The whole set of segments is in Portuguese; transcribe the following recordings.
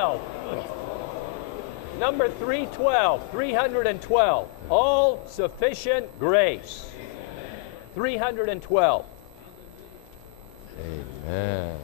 312. Number 312. 312. All sufficient grace. 312. Amen.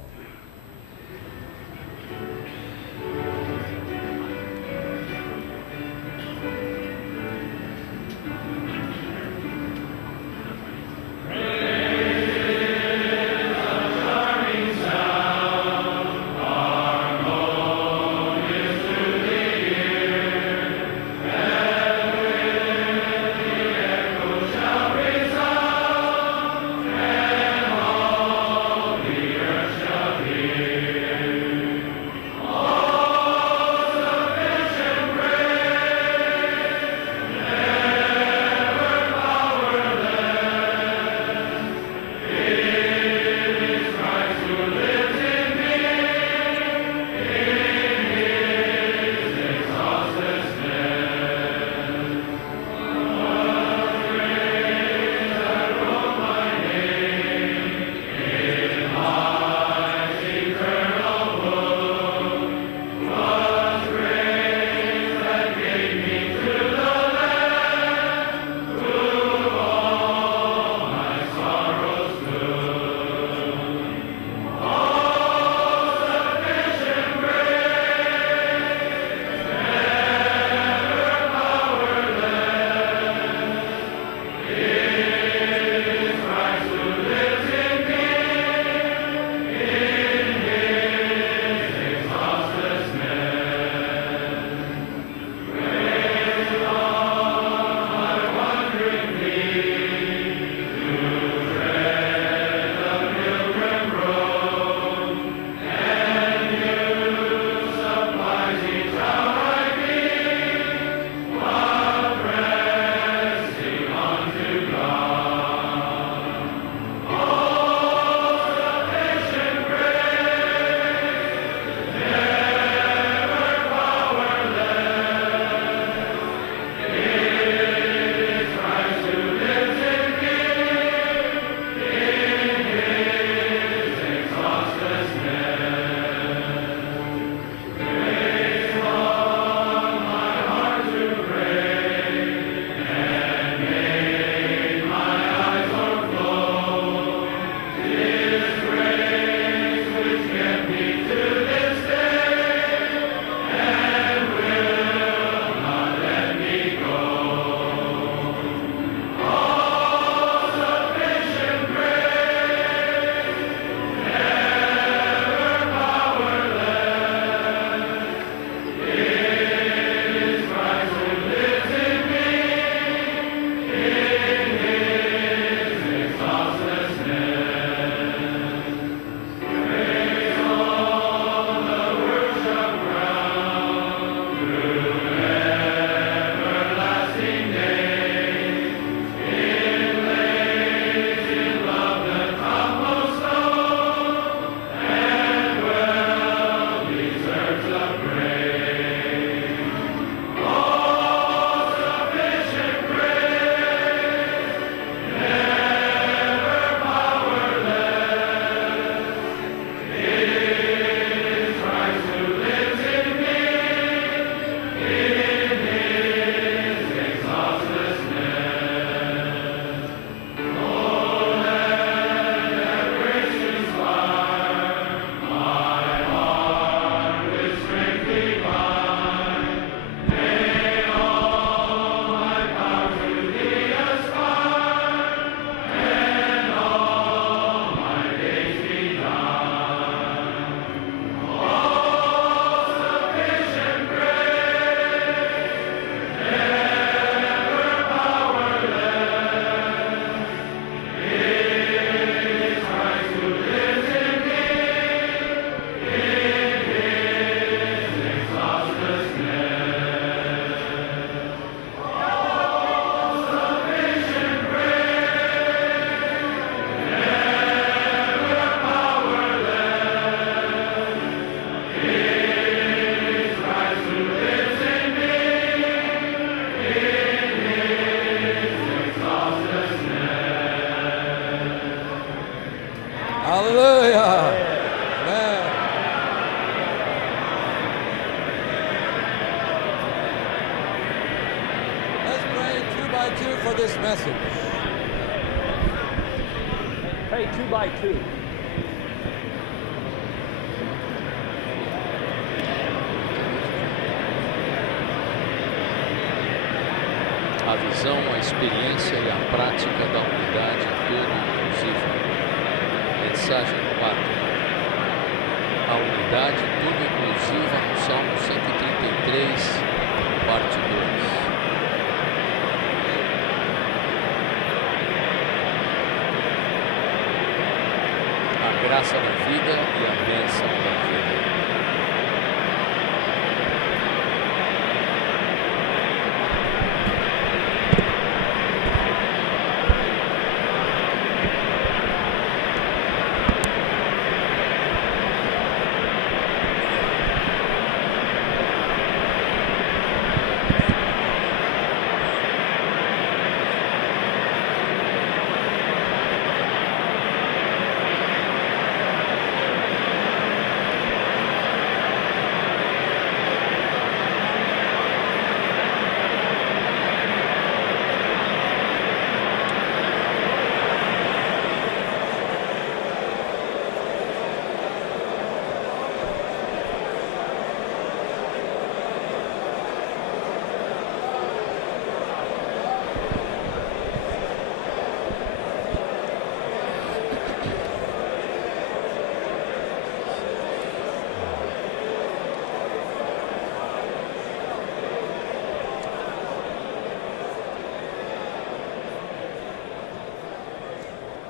by 2 for this message. Pay 2 by 2. A visão, a experiência e a prática da unidade todo inclusiva. Mensagem 4. A unidade tudo inclusiva no Salmo 133, parte 2. A graça da vida e a bênção da vida.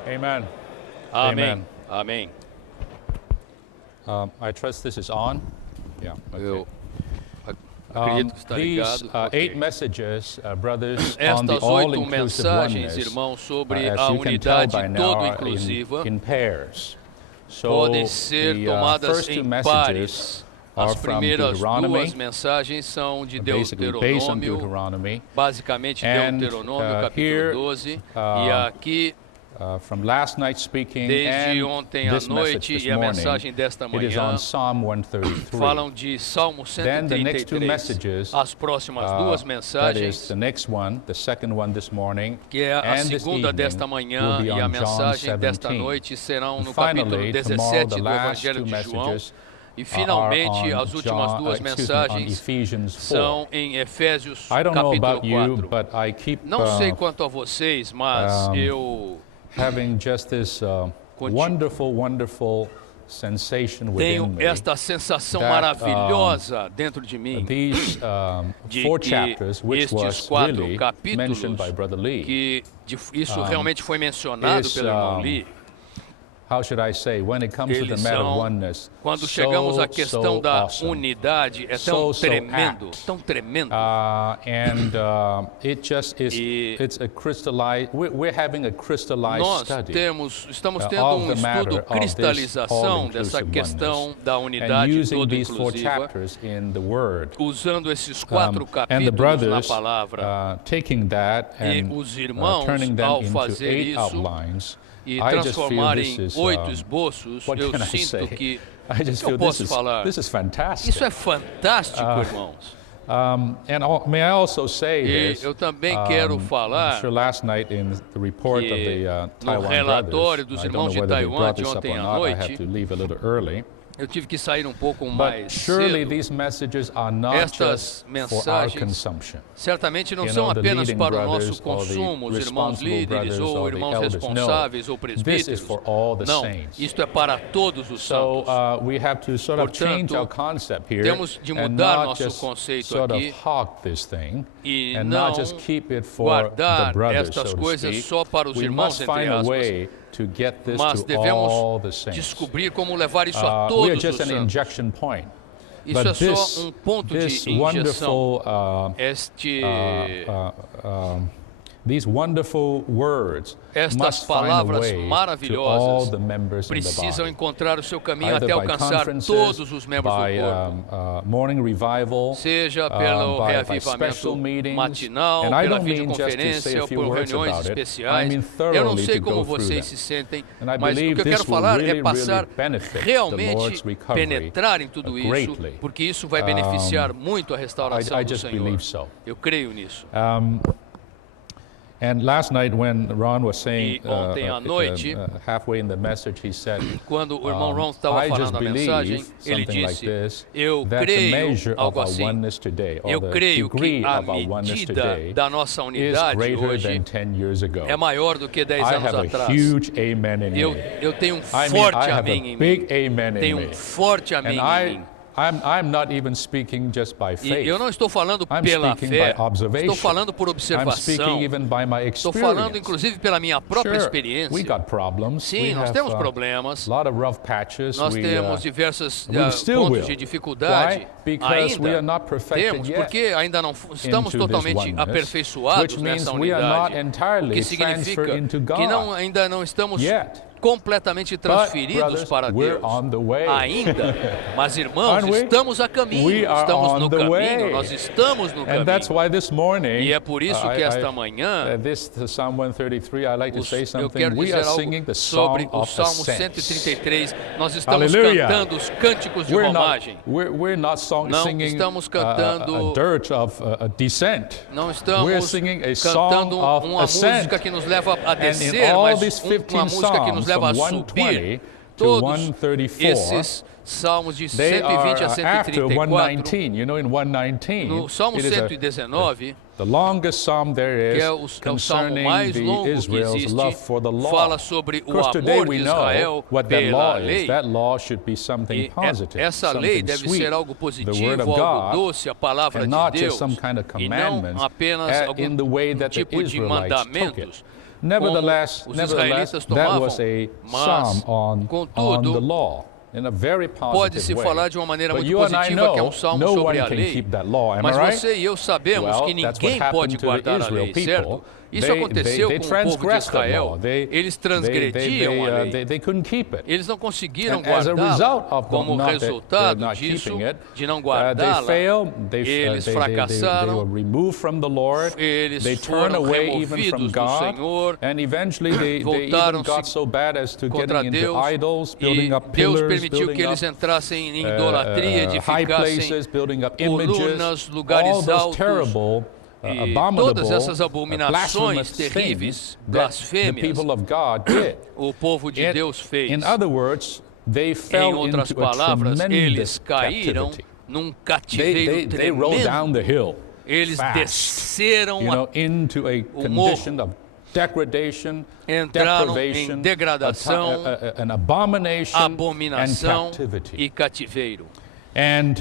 Amen. Amém. Amém. I trust this is on. Yeah. Okay. Eu acredito que está These ligado. Ok. 8 messages, brothers, on the Estas 8 all-inclusive mensagens, oneness, irmãos, sobre as a you can tell unidade by now, todo are inclusiva, in pairs. So podem ser the tomadas first 2 em messages pares. As are from primeiras Deuteronomy, 2 mensagens são de basically based on Deuteronômio, Deuteronomy. basicamente And, Deuteronômio, capítulo here, 12, e aqui, From last night's speaking desde and ontem à this message noite this e a morning, mensagem desta it is manhã, on Psalm 133. falam de Salmo Then the next 2 133. messages, As próximas 2 that is mensagens, the next one, the second one this morning, que é a and this segunda evening, desta will manhã be e a on John mensagem desta 17. noite serão And no capítulo finally, tomorrow, 17 the do last Evangelho 2 de João. messages E are finalmente on as últimas John, 2 on mensagens Ephesians 4. são em Efésios I don't know capítulo about you, 4. but I keep Não sei quanto a vocês, mas eu having just this wonderful, wonderful sensation within tenho me esta sensação that, maravilhosa dentro de mim these de 4 que chapters, which estes was 4 really capítulos, mentioned by Brother Lee, que isso realmente foi mencionado pelo irmão Lee. how should I say, when it comes to the Eles matter of são, oneness, quando chegamos à questão da awesome. unidade, é tão So tremendo, apt. tão tremendo. And it just is, E it's a crystallized, we're having a crystallized nós study estamos tendo of um the matter estudo, of this cristalização dessa all-inclusive questão oneness, da and unidade using toda these 4 inclusiva, chapters in the Word. usando esses 4 And the capítulos na brothers palavra. taking that E and os irmãos, turning them ao into fazer 8 isso outlines, e I just feel transformar this em is, 8 esboços, what eu can I sinto say? que I just eu feel posso falar. this is fantastic. Isso é fantástico, irmãos. May I also say E this? eu também quero falar I'm sure last night in the report of que the no Taiwan relatório brothers, dos I don't irmãos know de whether they Taiwan brought de this up ontem or à not. I noite, have to leave a little early. eu tive que sair um pouco But mais surely cedo. these messages are not Estas just for our mensagens consumption. certamente não You são know, the apenas leading para o brothers nosso or the consumo, os irmãos responsible líderes brothers ou or the irmãos elders. responsáveis ou This is presbíteros. for all the Não, saints. isto é para todos os So santos. we have to sort of change Portanto, our concept here temos de and mudar not nosso just conceito sort aqui of hawk this thing e and não not just keep it for the guardar brothers, estas so to coisas speak. só para os We irmãos, must entre find a aspas, way to get this mas to devemos all the saints. descobrir como levar isso a We are todos os just an santos. injection point. Isso But é só this, ponto de this injeção. wonderful these wonderful words Estas must find a palavras way to all maravilhosas the members in the precisam body. encontrar o seu caminho Either até by alcançar conferences, todos os membros by do corpo. morning revival, Seja pelo by reavivamento special meetings, matinal, and I pela don't mean just to say videoconferência a ou few por words reuniões about it. especiais. I mean Eu não thoroughly sei to como go through vocês them. se sentem, And I mas o believe que eu quero this will falar really, é passar really benefit the realmente, Lord's recovery penetrar em tudo isso, greatly. porque isso vai beneficiar muito a restauração I do just Senhor. believe so. Eu creio nisso. And last night when Ron was saying, E ontem à noite, halfway in the message, he said, quando o irmão Ron estava I just falando a mensagem, believe, ele something like disse, this, eu that the creio, measure of algo our assim, oneness today, or eu the creio degree que a of our oneness medida today da nossa is unidade greater hoje than 10 years ago. é maior do que 10 I anos have a atrás. huge amen in Eu, me. eu tenho um I mean, forte I have amém a em big mim. amen in Tenho me. um forte amém And em mim. I'm not even speaking just by E faith. eu não estou falando I'm pela speaking fé, by observation. estou falando por I'm observação. speaking even by my Estou falando, experience. inclusive, pela minha própria Sure, experiência. we got problems. Sim, we nós have, temos problemas. a lot of rough patches. Nós we, temos diversos we still pontos will. de dificuldade. Why? Because we are not perfected Temos, yet porque ainda não estamos into this totalmente oneness, aperfeiçoados which means nessa we are not unidade. O entirely que significa transferred into God que ainda não estamos yet. completamente transferidos brothers, para we're Deus on the way. ainda. Mas, irmãos, Aren't we? estamos a caminho, We are estamos on no the caminho, way. nós estamos no And that's caminho. why this morning, E é por isso que esta manhã, this Psalm 133, I'd like to say eu something. quero We dizer are singing algo the sobre song o of Salmo ascent. 133. Nós estamos Hallelujah. cantando os cânticos de We're romagem. not Não singing estamos a cantando, dirge of a descent. não We're estamos singing a cantando song of uma ascent. música que nos leva a And in descer, all mas these uma 15 música que nos psalms, leva a from subir. 120 to Todos 134, esses salmos de they 120 a are after 134, 119. You know, in 119, no Salmo it is 119, the longest psalm there que is é o salmo concerning mais the longo que Israel's existe, love for the law. fala sobre Of o course, today amor we de know Israel what that pela law is. lei. That law should be something E positive, essa lei something deve sweet, ser algo the word positivo, of algo God, doce, a palavra and de not Deus, just some kind of e não commandments apenas algum in the way that the tipo de Israelites took it. mandamentos, Nevertheless, como os israelitas that tomavam. was a Mas, psalm on contudo, the law. In a very positive pode-se way. falar de uma maneira But muito you and I positiva, que é know um salmo no sobre one a can lei. keep that law. Am Mas I right? você e eu sabemos Well, que that's ninguém what pode happened to the guardar a Israel lei, people. certo? Isso They aconteceu com o povo de transgressed that Israel. law. Eles transgrediam a lei. They couldn't keep it. Eles não conseguiram And as a result guardá-la. of Como not, resultado not disso, keeping it, de não they guardá-la, failed. eles They fracassaram. were removed from the Lord. Eles They turned foram away even from removidos do God. Senhor, And eventually they even voltaram-se got so bad as to contra getting into Deus, idols, e building up Deus pillars, permitiu que building eles up entrassem em idolatria, high places, edificassem building up colunas, images, lugares all those altos, terrible, e abominable, todas essas abominações blasphemous terríveis, things that the blasfêmias, people of God did. o povo de Deus fez. In other words, they Em fell outras into a palavras, eles tremendous caíram captivity. num cativeiro They rolled down the tremendo. hill Eles fast, desceram, you know, into a condition of degradation, entraram deprivation, em degradação, an abomination, abominação and captivity. e cativeiro. And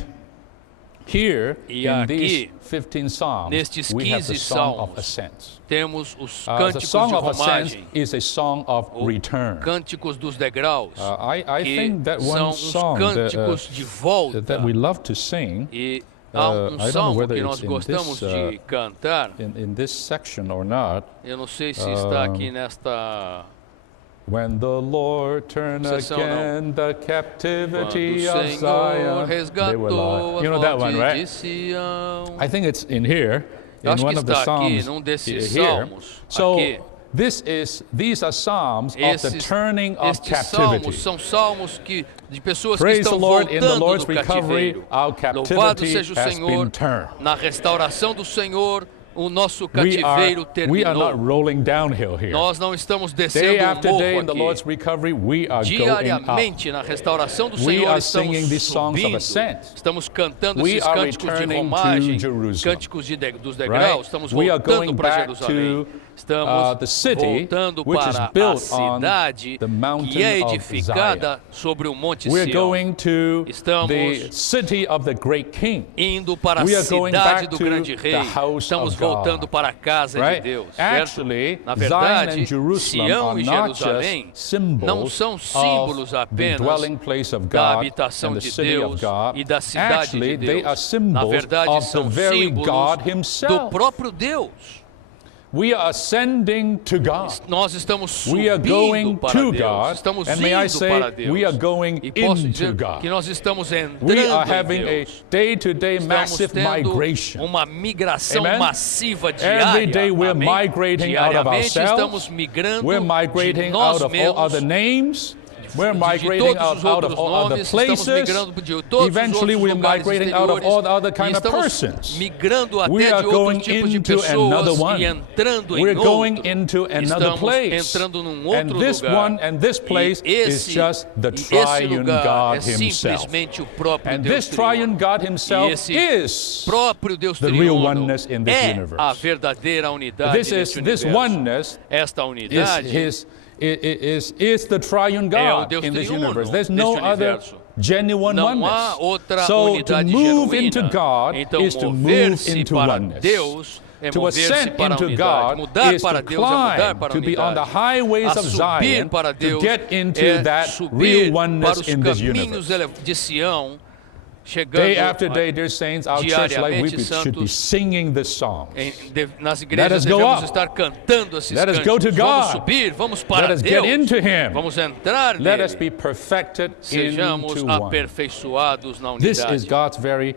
here, E in aqui, these 15 psalms, nestes we have the 15 song of salmos, ascents. Temos os The cânticos song de of ascents romagem, is a song of return. cânticos dos degraus, I que think that são one uns song cânticos de volta. that we love to sing E há I don't know salmo whether que it's nós in gostamos this, de cantar. in this section or not. Eu não sei se está aqui nesta. When the Lord turned Seção, não. again the Quando captivity o of Senhor Zion, they were resgatou like, as you know that one, montes de right? Sião. I think it's in here, Eu in acho que one of the está aqui, psalms num desses here. salmos, So aqui. these are psalms of the turning of Estes captivity. salmos são salmos de pessoas Praise que estão the Lord, in the voltando Lord's do recovery, cativeiro. our Louvado captivity seja o has Senhor, been turned. na restauração do Senhor, o nosso We cativeiro are not terminou. rolling downhill here. Nós não estamos Day descendo um after day in the morro Lord's aqui. recovery, we are going up. Diariamente, na restauração do We Senhor, are estamos singing these songs of subindo, ascent. estamos cantando We esses are cânticos de returning to romagem, Jerusalem. cânticos dos Right? degraus, estamos We are voltando going para back Jerusalém. to Estamos the city, voltando which is para a built on cidade the mountain que é of edificada sobre o Monte We're Sião. going to Estamos the city of the great king. Indo para a We are going cidade back do to grande rei. the house Estamos of God. voltando para a casa Right? de Deus. Certo? Actually, Na Zion verdade, and Jerusalem Sião are e not Jerusalém just symbols não são símbolos of the apenas dwelling place of da God habitação and the de city of Deus God. e da cidade Actually, de they are Deus. symbols Na verdade, of the são very símbolos God do himself. próprio Deus. We are ascending to God. Nós estamos We are subindo going para to Deus. God, Estamos and may I indo say, para Deus. we are going E posso into dizer God. que nós estamos entrando We are em having a Deus. day-to-day Estamos massive tendo migration. uma migração Amen? massiva diária. Every day we're Amém? migrating out of Diariamente ourselves. estamos migrando We're de migrating nós out of all mesmos, other names. We're de migrating todos os out outros of all other nomes, estamos places. migrando de todos os Eventually, outros we're lugares migrating out of exteriores all the other e kind of estamos persons. migrando We até are de going outros tipos de into another pessoas one. e entrando We're em going outro. into another Estamos place. entrando num And outro this lugar. one and this place E is just the esse triune lugar God é Himself. simplesmente o próprio And Deus this triune triuno. God E Himself esse is próprio Deus the real triuno oneness in this é universe. a verdadeira unidade this neste this universo. oneness Esta is unidade is the triune é o God Deus in this triuno universe. There's no neste other universo. genuine Não oneness. há outra So to unidade move genuína. into God Então, is to move mover-se into para oneness. Deus é To mover-se ascend para a into unidade. God Mudar is para to Deus é mudar climb, para a to be on the unidade. highways A of subir Zion, para to Deus get into é that subir real para oneness os in this caminhos universe. de Sião, chegando Day after day, dear saints, our church life, we should be singing this song. nas Let igrejas us go devemos up. estar cantando esses Let us go to cânticos. Vamos God. subir, vamos para Let us Deus. get into Him. Vamos entrar Let nele. us be perfected Sejamos into one. aperfeiçoados na This unidade. is God's very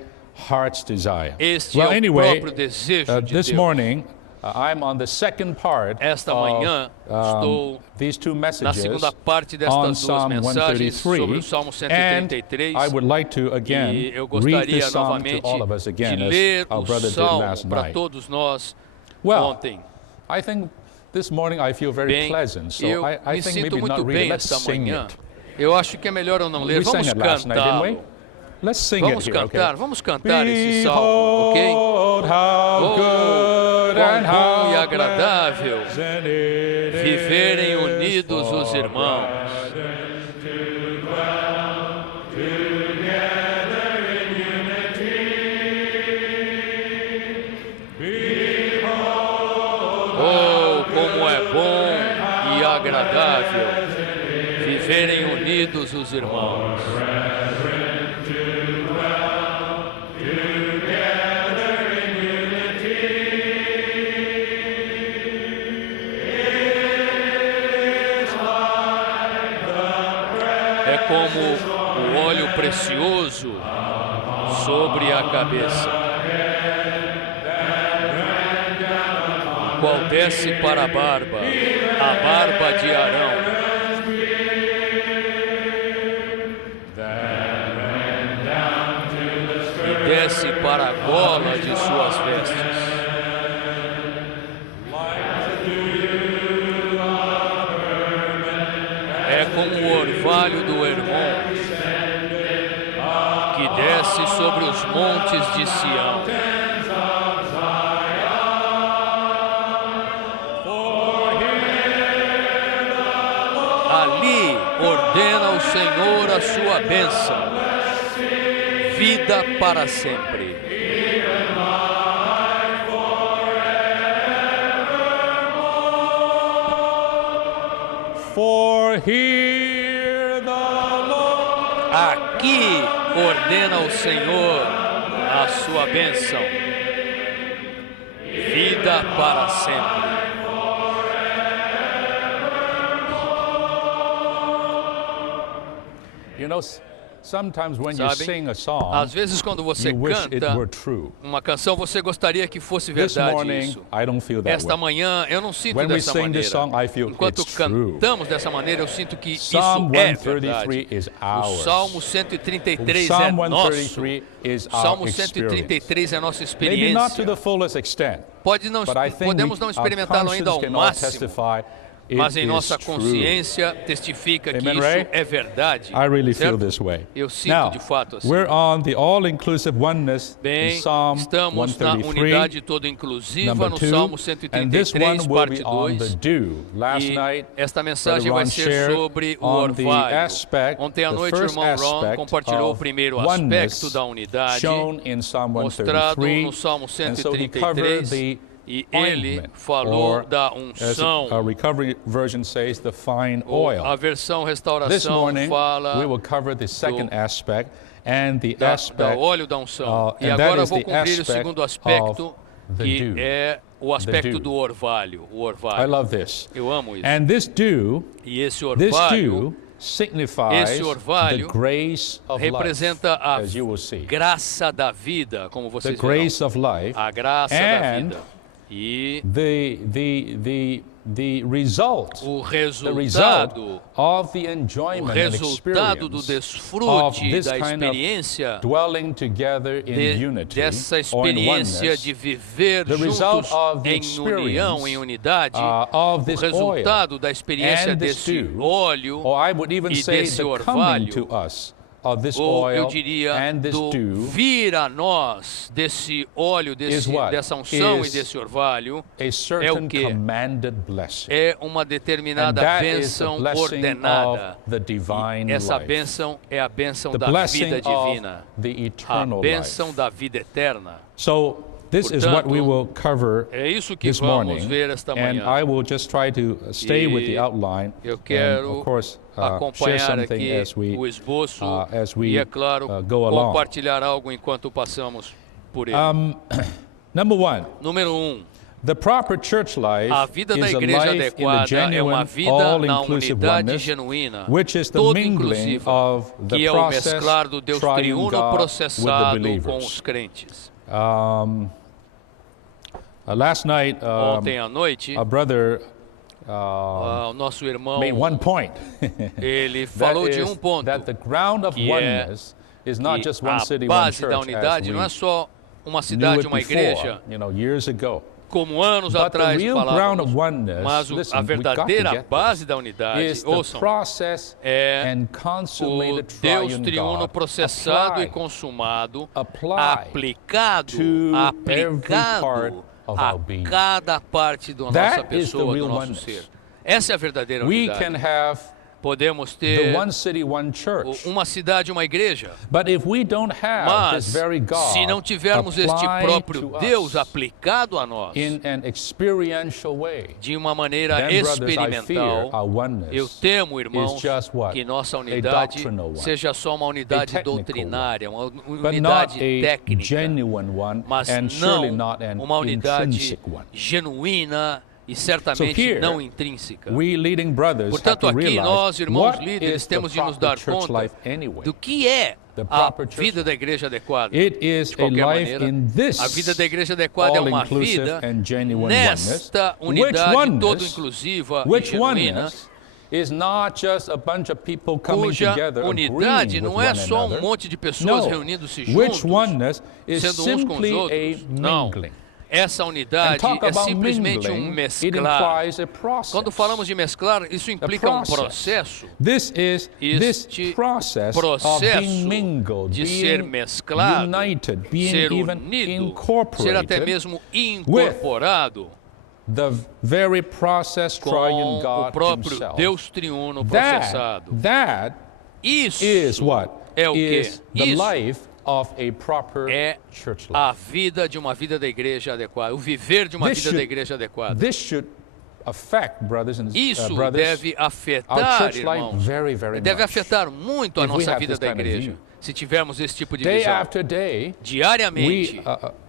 heart's desire. Este Well, é o anyway, próprio desejo de this Deus. morning, I'm on the second part Esta of manhã estou these two na messages segunda parte on destas duas Psalm mensagens sobre 133, o Salmo and 133. I would like to again E eu read gostaria this psalm to novamente all of us de again, ler as our o brother did Salmo last para night. todos nós Well, ontem. I think this morning I feel very Bem, pleasant, so eu I me think sinto maybe muito not really. bem Let's esta sing manhã. it. Eu acho que é melhor eu não ler. We sang Vamos it last night, didn't we? cantá-lo. Let's sing Vamos it here, cantar, okay? vamos cantar esse salmo, ok? Behold, how good Quão and bom e how agradável pleasant it is viverem unidos os for irmãos. Oh, como é bom e agradável viverem unidos os irmãos. É como o óleo precioso sobre a cabeça, o qual desce para a barba de Arão. E desce para a gola de suas vestes. É como o orvalho do Hermon, que desce sobre os montes de Sião. Ali ordena o Senhor a sua bênção, vida para sempre. For here the Lord. Aqui ordena o Senhor a sua bênção, vida para sempre. You know, sometimes when you Sabem, sing a song, às vezes quando você you wish it canta were true. uma canção, você gostaria que fosse This verdade morning, isso. I don't feel that Esta way. manhã eu não sinto When we dessa sing this maneira. song, I feel Enquanto it's true. cantamos dessa maneira, eu sinto que Psalm isso é 133 verdade. is O ours. Salmo 133 é Psalm nosso. 133 is O our Salmo experience. 133 é a nossa Maybe not to experiência. the fullest extent, Podemos but não our experimentá-lo ainda ao conscience can all máximo, testify it mas em is nossa true. consciência testifica que Amen, isso Ray? é verdade. I really feel certo? this way. Eu sinto Now, de fato assim. we're on the all-inclusive oneness in Bem, Psalm estamos na 133, unidade toda inclusiva number no 2, Salmo and this one 133, will be parte on the 2. dew. Last E night, esta mensagem Brother vai Ron ser shared sobre o on the orvalho. aspect, Ontem à the noite o first irmão Ron aspect compartilhou o of primeiro oneness aspecto da unidade, shown in Psalm mostrado 133, no Salmo and so he covered 133, the e ele ointment, falou or, da as a unção. recovery version says, the fine oil. A versão This restauração morning, fala we will cover the second aspect and the da aspect óleo da unção. E and that agora eu is vou the cumprir o aspect segundo aspecto, of the que dew. é o aspecto dew. do orvalho. O I orvalho. love this. Eu amo isso. And this dew, E esse this orvalho dew signifies esse orvalho the grace of life, representa a as you will see. graça da vida, como The vocês verão. grace of life A graça da and vida. E the the result o resultado of the enjoyment and do experience of desfrute, this da kind of experiência dwelling together in unity dessa or in experiência oneness, de viver the result juntos of the em união, em experience unidade, of o this resultado da experiência and this desse dew, óleo or I would even e say desse the coming to orvalho, us of this ou eu oil diria and this do dew vir a nós desse óleo, dessa unção e desse orvalho, a certain quê? commanded blessing. É uma And determinada that is the bênção blessing ordenada. of the divine Essa life. bênção é a bênção The da blessing vida divina, of the a eternal bênção life. da vida eterna. So this is what we Portanto, will cover é isso que this vamos morning, ver esta and manhã. I will just try to stay with the outline Eu and quero of course share acompanhar something aqui as we o esboço as we e, é claro, go along. compartilhar algo enquanto passamos por ele. Number one, Número 1. the proper church life A vida da is a igreja life in the adequada é uma genuine, vida na all-inclusive unidade oneness, genuína, which is the toda mingling inclusiva, of the que é o process mesclar do Deus triune triuno God with the processado com believers. os crentes. Last night, Ontem à noite, a brother o nosso irmão, made one point. ele That falou de is ponto, that the ground of que é oneness is not que just one a city, one base church, da as unidade não é we só uma knew cidade, it uma before, igreja, years ago. como anos But the atrás real ground of falávamos. oneness, Mas listen, a we got to verdadeira get base this, da unidade, is the ouçam, process é and o consummated Deus triune triuno God processado e applied consumado, apply aplicado every part of a our being. cada parte da nossa That is the pessoa, do real nosso oneness. ser. Essa é a verdadeira We unidade. can have Podemos the ter one city, one church. uma cidade, uma igreja, But if we don't have mas this very God se não tivermos este applied próprio to Deus us aplicado a nós in an experiential way, de uma maneira then, brothers, I fear experimental, our oneness eu temo, irmãos, is just what? que nossa A unidade doctrinal one. seja só uma unidade technical doutrinária, uma but not unidade a técnica, genuine one, mas and surely not não an uma unidade intrinsic one. genuína e certamente here, não intrínseca. We leading brothers have Portanto, to aqui realize nós, irmãos what líderes, is temos the de nos dar proper church conta life anyway. do que é The a proper church vida da igreja adequada. It is De a qualquer life maneira, in this a vida da igreja adequada é uma all-inclusive vida and genuine nesta oneness, unidade toda inclusiva e which genuína, oneness is not just a bunch of people coming cuja together unidade agreeing não with é one só another. monte de pessoas No. reunindo-se Which juntos, oneness is sendo uns com os simply outros. a Não. mingling. Essa And unidade talk é about simplesmente mingling, mesclar. it implies a process. Quando falamos de mesclar, isso implica um processo. This is Este this process of processo being mingled, de ser being mesclado, united, being ser even unido, ser até incorporated mesmo incorporado the very process triune com o God próprio himself. Deus triuno processado. That Isso is what é o quê? is the Isso life of a proper é church a life. vida de uma vida da igreja adequada, o viver de uma This vida da should- igreja adequada. This should affect brothers and Isso brothers, deve our afetar, church life irmãos, very, very deve much. afetar muito a If we nossa have vida this da kind of igreja, view. se tivermos esse tipo de Day visão. after day, Diariamente,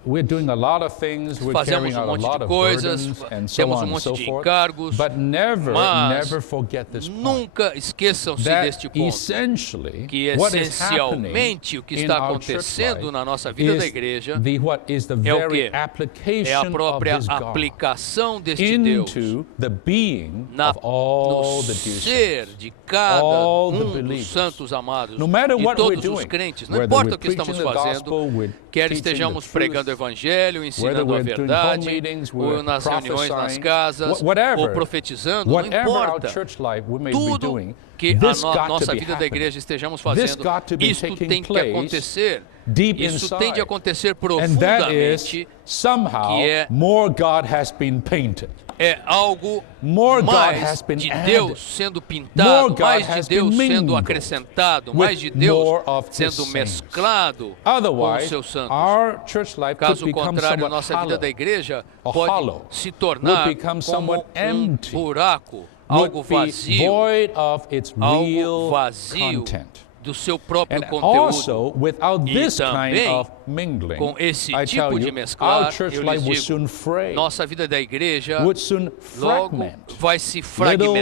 we're doing a lot of things, we're fazemos carrying out a monte lot de of coisas, burdens and so temos on and monte so de forth. encargos, But never mas forget this point. nunca esqueçam-se That deste ponto, essentially, que what is happening essencialmente o que in está our church acontecendo life na nossa vida da is igreja what is the é o very quê? É a application própria of this God aplicação deste Deus into the being na, of all no the dear ser saints. de cada All the dos believers. santos amados, No matter de what we're todos os doing, crentes, não whether importa we're o que estamos preaching the fazendo, gospel, we're quer teaching estejamos the pregando o truth, evangelho, ensinando a we're doing verdade, home meetings, ou we're nas reuniões nas prophesying, casas, whatever, ou profetizando, não whatever our importa. church life we may be Tudo doing, que this a got to nossa be vida da happening. igreja estejamos This fazendo, got to be isto taking tem que place acontecer. deep Isso tem de inside. acontecer And that is profundamente. somehow que é- more God has been painted. É algo More God mais has been de added. Deus sendo More pintado, God mais de has Deus been sendo mingled acrescentado, with mais de Deus more of His sendo saints. mesclado com os Otherwise, seus santos. our church life could Caso become contrário, somewhat nossa vida hollow. da igreja Or pode hollow. se tornar Would become como somewhat empty. buraco, Would algo be vazio, void of its algo real vazio content. do seu próprio And conteúdo. also, without E this kind também, of mingling, com esse I tipo tell de you, mesclar, our church eu life lhes would digo, soon fray, nossa vida da igreja would soon logo fragment, vai se little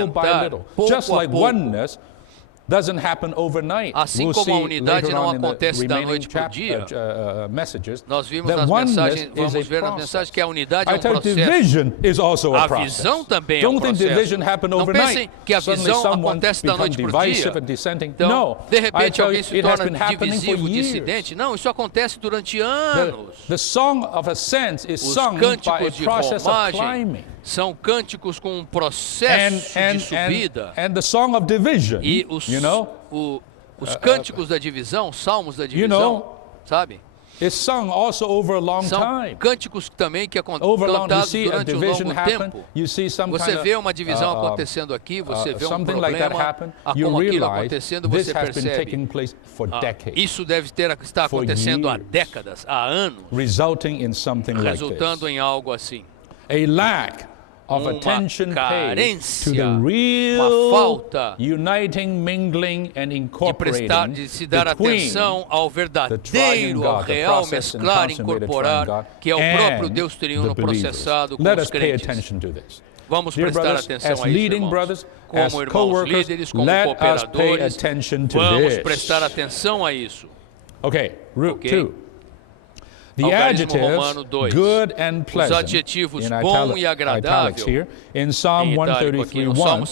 by fragmentar, little. pouco Just a like pouco. oneness doesn't happen overnight. Assim We'll como a see unidade later não on in the acontece da remaining noite para o dia, messages nós vimos that nas oneness mensagens, is vamos a ver nas process. mensagens que a unidade é I um tell you, processo. division is also a A process. visão também é um Don't think processo. division happened Não overnight. pensem que a Suddenly visão someone acontece da become noite para o divisive dia. and dissenting. Então, No, de I repente tell alguém you, se it has torna been happening for divisivo, years. dissidente. Não, isso acontece durante anos. The song of ascents is Os sung by a cânticos de process of romagem climbing. são cânticos com um processo de subida. And the song of division, E os, you know, os cânticos da divisão, salmos da divisão, know, sabe? is sung also over a long São time. cânticos também que Over long, you cantados see a durante um division longo happen. tempo. You see some Você kind vê of, uma divisão acontecendo aqui, você vê um something like that problema, happen. You como aquilo realize acontecendo, this você has been taking percebe. place for decades, Isso deve estar For acontecendo há years. décadas, há anos, resulting in something like this. resultando em algo assim. A lack of Uma attention paid to carência, the uma real falta uniting, mingling and incorporating de se dar between atenção ao the triune verdadeiro, ao God, the real, process and mesclar, consummated incorporar, triune God, que é o próprio and Deus the triuno believers. processado com Let os us pay crentes. attention to this. Vamos Dear prestar brothers, atenção as a isso, leading irmãos. brothers, Como as irmãos co-workers, líderes, como let us pay cooperadores, attention to vamos this. prestar atenção a isso. Okay, root Ok. 2. The Algarismo adjectives romano 2. good and Os pleasant, adjetivos in bom e italics agradável, here, in Psalm em itálico aqui no 133:1, Salmo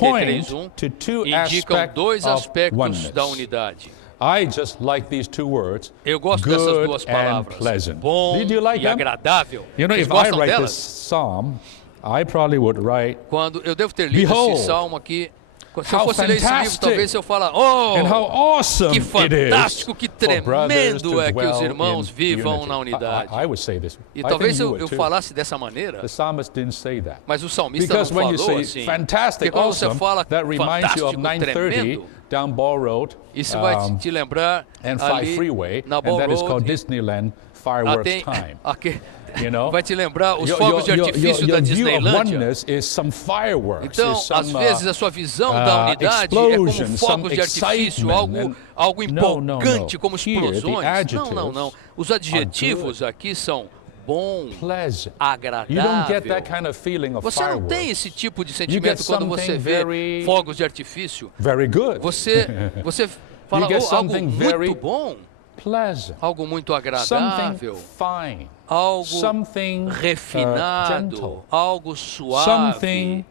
point 133:1, to two indicam dois aspects of aspectos oneness. da unidade. I just like these two words, Eu gosto dessas good duas and palavras, pleasant. bom Did you like e them? agradável. You know, Vocês if I gostam write this delas? psalm, I probably would write, Quando eu devo ter lido Behold, esse salmo aqui, se eu how fosse ler esse livro, fantastic talvez eu falar, oh, and how awesome que it is fantástico, que for brothers tremendo to é que os dwell irmãos in vivam unity. na unidade. I would say this. E I talvez think you eu would too. falasse dessa maneira, The psalmist didn't say that. mas o salmista Because não when you falou say assim. fantastic, Porque quando você awesome, fala that reminds you of fantástico, 930 tremendo, down Ball Road isso vai te lembrar and 5 ali Freeway, na and Ball that is called Road. Disneyland fireworks Tem, time. aqui, You know? vai te lembrar os fogos de artifício da your view of Disneylândia. oneness is some fireworks, Então, is some, às vezes, a sua visão da unidade é como explosion, fogos some de artifício, excitement, algo no, empolgante, como Here, the explosões. Não, não, adjectives não. Os adjetivos aqui são bom, pleasant. agradável. You don't get that kind of feeling of Você não fireworks. tem esse tipo de get sentimento quando você something vê very- fogos de artifício. Very good. Você fala, get oh, algo something very muito bom, pleasant. algo muito Something agradável, fine. algo Something refinado, gentle. algo suave, Something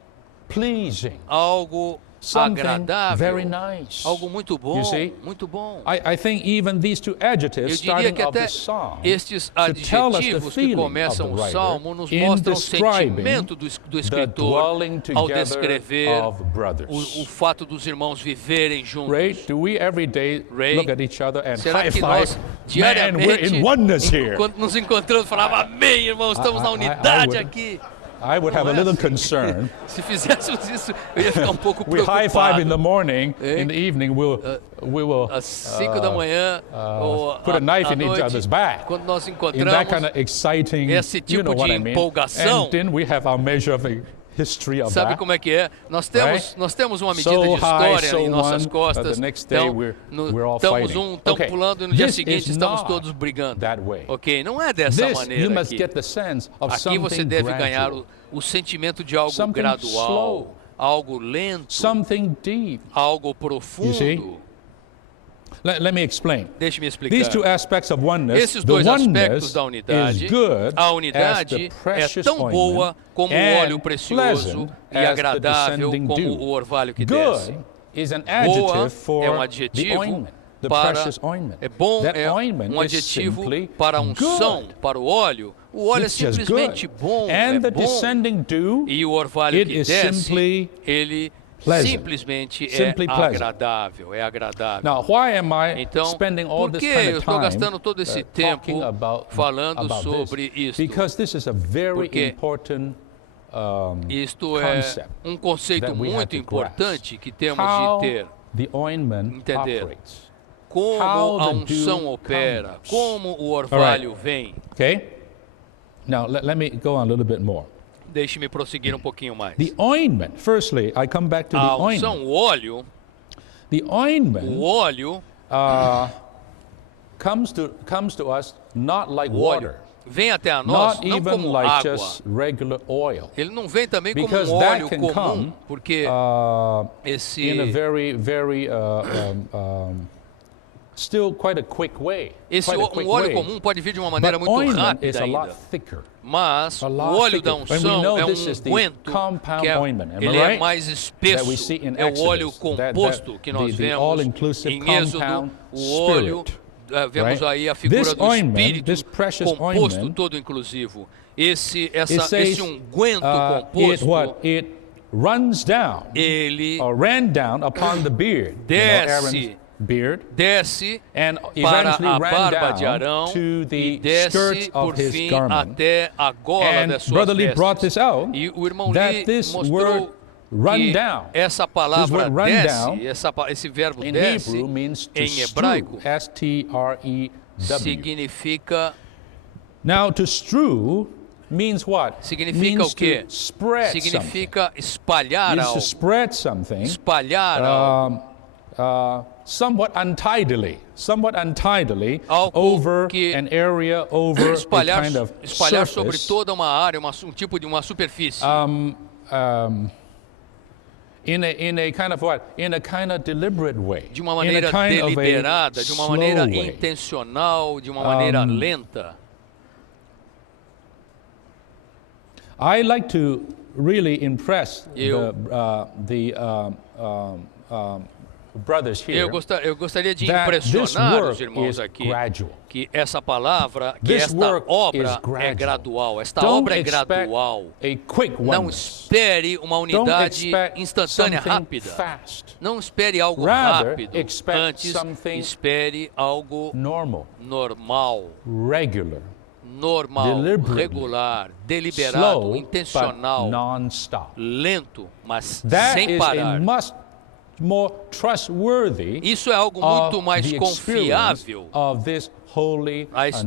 pleasing. algo Something agradável, very nice. algo muito bom, You see? muito bom. I think even these two Eu adjectives diria starting que of até the psalm estes should tell us the adjetivos que feeling começam of o the writer Salmo nos in mostram o describing sentimento do the escritor dwelling ao together descrever of brothers. o fato dos irmãos viverem juntos. Ray, do we every day Ray, look at each other and será high que five? nós Man, we're diariamente, in oneness here. quando nos encontramos, falava amém, irmãos, estamos na unidade would- aqui. I would have a little concern. Se fizéssemos isso, eu ia ficar um pouco We high five in the preocupado. morning, Hein? in the evening we will Às 5 da manhã, ou put a knife à in each noite, other's back. quando nós In that encontramos, kind of exciting, esse you tipo know what de I mean. empolgação. And then we have our measure of a history of sabe that. como é que é? Nós temos uma medida So de high, história so em nossas one, costas. the next day Então, we're all estamos fighting. estamos Okay, pulando e no dia this seguinte is estamos not todos brigando. that way. Ok? Não é dessa This, maneira you must aqui. get the sense of Aqui você something deve ganhar gradual, o sentimento de algo something gradual, slow, algo lento, something deep. algo You see? profundo. Let me explain. Deixe-me explicar. These two aspects of oneness, Esses the dois oneness aspectos da unidade, is good a as unidade the é precious tão boa ointment como o and óleo precioso pleasant e as the agradável descending como dew. o orvalho que desce. Good is an Boa adjective for é um the adjetivo ointment, the para precious ointment. é bom That é ointment um is adjetivo simply para a unção, good. para o óleo. O óleo It's é just simplesmente good. bom, And é the bom. descending dew, E o orvalho it que is desce, simply ele pleasant. simplesmente Simply é pleasant. agradável, é agradável. Now, why am I Então, spending all por this que kind eu of estou time gastando todo esse tempo talking about falando this? sobre isto? Because this is a very Porque important Isto é concept um conceito that we have muito to importante que temos how de ter. the ointment Entender. operates. Como How a the unção dew opera, comes. como o orvalho vem. Okay? Now, let me go on a little bit more. Deixe-me prosseguir um pouquinho mais. The ointment, firstly, I come back to A the unção, ointment. o óleo, The ointment o óleo, comes to us not like o óleo water. vem até a nós not não even como like água. just regular oil. Ele não vem também como Because um that óleo can comum, come porque esse in a very, very, still quite a quick way. esse quite a quick óleo way. comum pode vir de uma maneira But muito ointment is rápida a lot ainda. thicker. Mas A o lot óleo da thicker. And we unção know é this is the unguento compound que ointment, am I ele é right? mais That we espesso, see in é o óleo Exodus, composto que nós the vemos all-inclusive em Êxodo, compound o óleo, spirit, vemos right? aí a figura This do ointment, Espírito this precious composto ointment, todo inclusivo. Esse says, unguento it composto, runs down, ele or ran down upon the beard, Aaron's beard, desce and para eventually a ran barba de down Arão to e the desce skirts por of his fim garment. até a gola And das suas Brother Lee brought vestes. this out, E o irmão that Lee this word mostrou run que down, essa palavra word run desce, down, esse verbo in desce, Hebrew means to em hebraico, strew, S-T-R-E-W. significa Now, to strew means what? Significa means o quê? to spread significa espalhar something. Means to algo. spread something Espalhar algo. somewhat untidily Algo over que an area, over espalhar, a kind of espalhar sobre surface, toda uma área, tipo de uma superfície. in a kind of what? In a kind of deliberate way. De uma in a maneira kind of a deliberada, de uma slow maneira way. intencional, de uma maneira lenta. I like to really impress Eu- the brothers here Eu gostaria de that this impressionar os work irmãos is aqui gradual. que essa palavra, que This esta work is obra gradual. é gradual. Esta Don't obra é expect gradual. a quick Não oneness. espere uma Don't unidade expect instantânea something rápida. fast. Não espere algo Rather, rápido. expect Antes, something espere algo Normal, normal. regular, Normal, deliberate, regular, deliberado, slow, intencional, but non-stop. lento, mas That sem is parar. a much more trustworthy Isso é algo of muito mais the experience confiável. of this holy Essa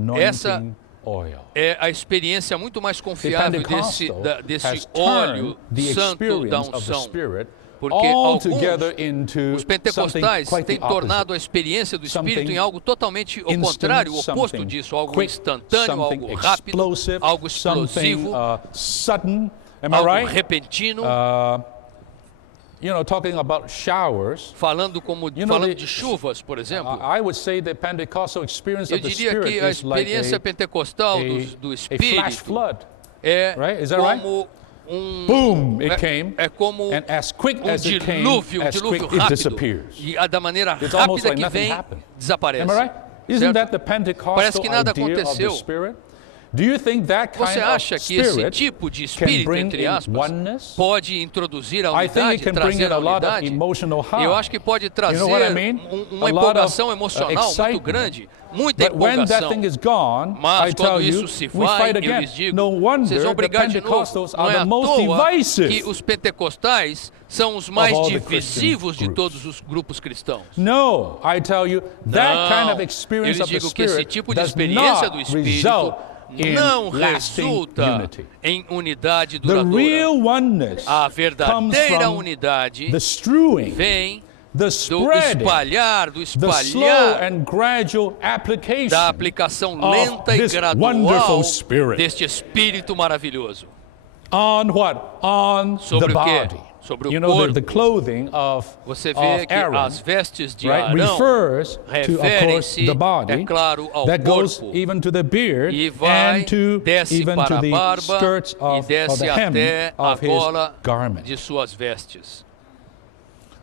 anointing oil. É a experiência muito mais The confiável Pentecostal desse has óleo turned the santo da experience of the unção. Spirit Porque altogether into os something pentecostais quite têm the tornado a opposite. experiência do Espírito Something em algo totalmente ao instant, contrário, o oposto something disso, algo quick, instantâneo, something algo rápido, explosive, algo something explosivo, sudden. Am I algo right? repentino. Talking about showers. Falando the- de chuvas, por exemplo, I would say the Pentecostal experience eu of the diria Spirit que a is like experiência pentecostal do a flash Espírito flood. é Right? Is that right? como Boom! It came, é como and as quick as it came, dilúvio as quick it rápido. disappears. E da maneira It's almost rápida like que nothing vem, happened. desaparece. Am I right? Isn't Certo? that the Parece Pentecostal que nada idea of the aconteceu. Spirit? Do you think that Você kind acha of que esse spirit tipo de can espírito, bring entre in aspas, oneness? pode introduzir a I think unidade, it can bring trazer in a a lot of unidade? emotional high. Eu acho que pode trazer You know what I mean? uma A lot of, empolgação emocional muito excitement. grande, muita But when that empolgação. thing is gone, Mas I tell quando you, isso se we vai, fight eu again. lhes digo, No wonder vocês vão the brigar de novo. Pentecostals Não are é the à most toa divisive que os pentecostais são os mais all the divisivos de Christian todos os grupos cristãos. No, I tell you, that kind of Eu experience lhes of the digo que esse Spirit tipo de does experiência not do Espírito result in não lasting resulta unity. em unidade The duradoura. real oneness A comes verdadeira from unidade the strewing, vem the do spreading, espalhar, the slow and gradual application da aplicação of lenta e this gradual wonderful Spirit. deste Espírito maravilhoso. On what? On Sobre the o quê? body. Sobre o You know, corpo. the clothing of Você vê que Aaron, as vestes de right, Arão refers to, of course, referem-se, the body é claro, ao that goes corpo. even to the beard E vai, and to desce even para to a the barba skirts e of desce the hem até a of his gola garment. de suas vestes.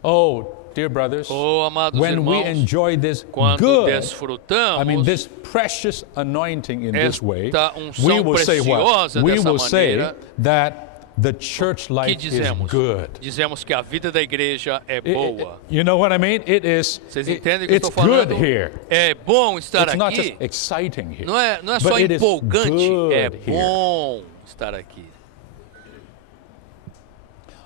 Oh, dear brothers, Oh, amados when we irmãos, enjoy this quando good, desfrutamos I mean, this precious anointing in this way, esta we unção will say what? preciosa We dessa will say maneira, that the church que life is dizemos? good. Dizemos que a vida da igreja é boa. You know what I mean? It is. Vocês entendem o que eu It's estou falando? good here. É bom estar It's not just aqui. exciting here. Não é but só it is empolgante, good é here. bom estar aqui.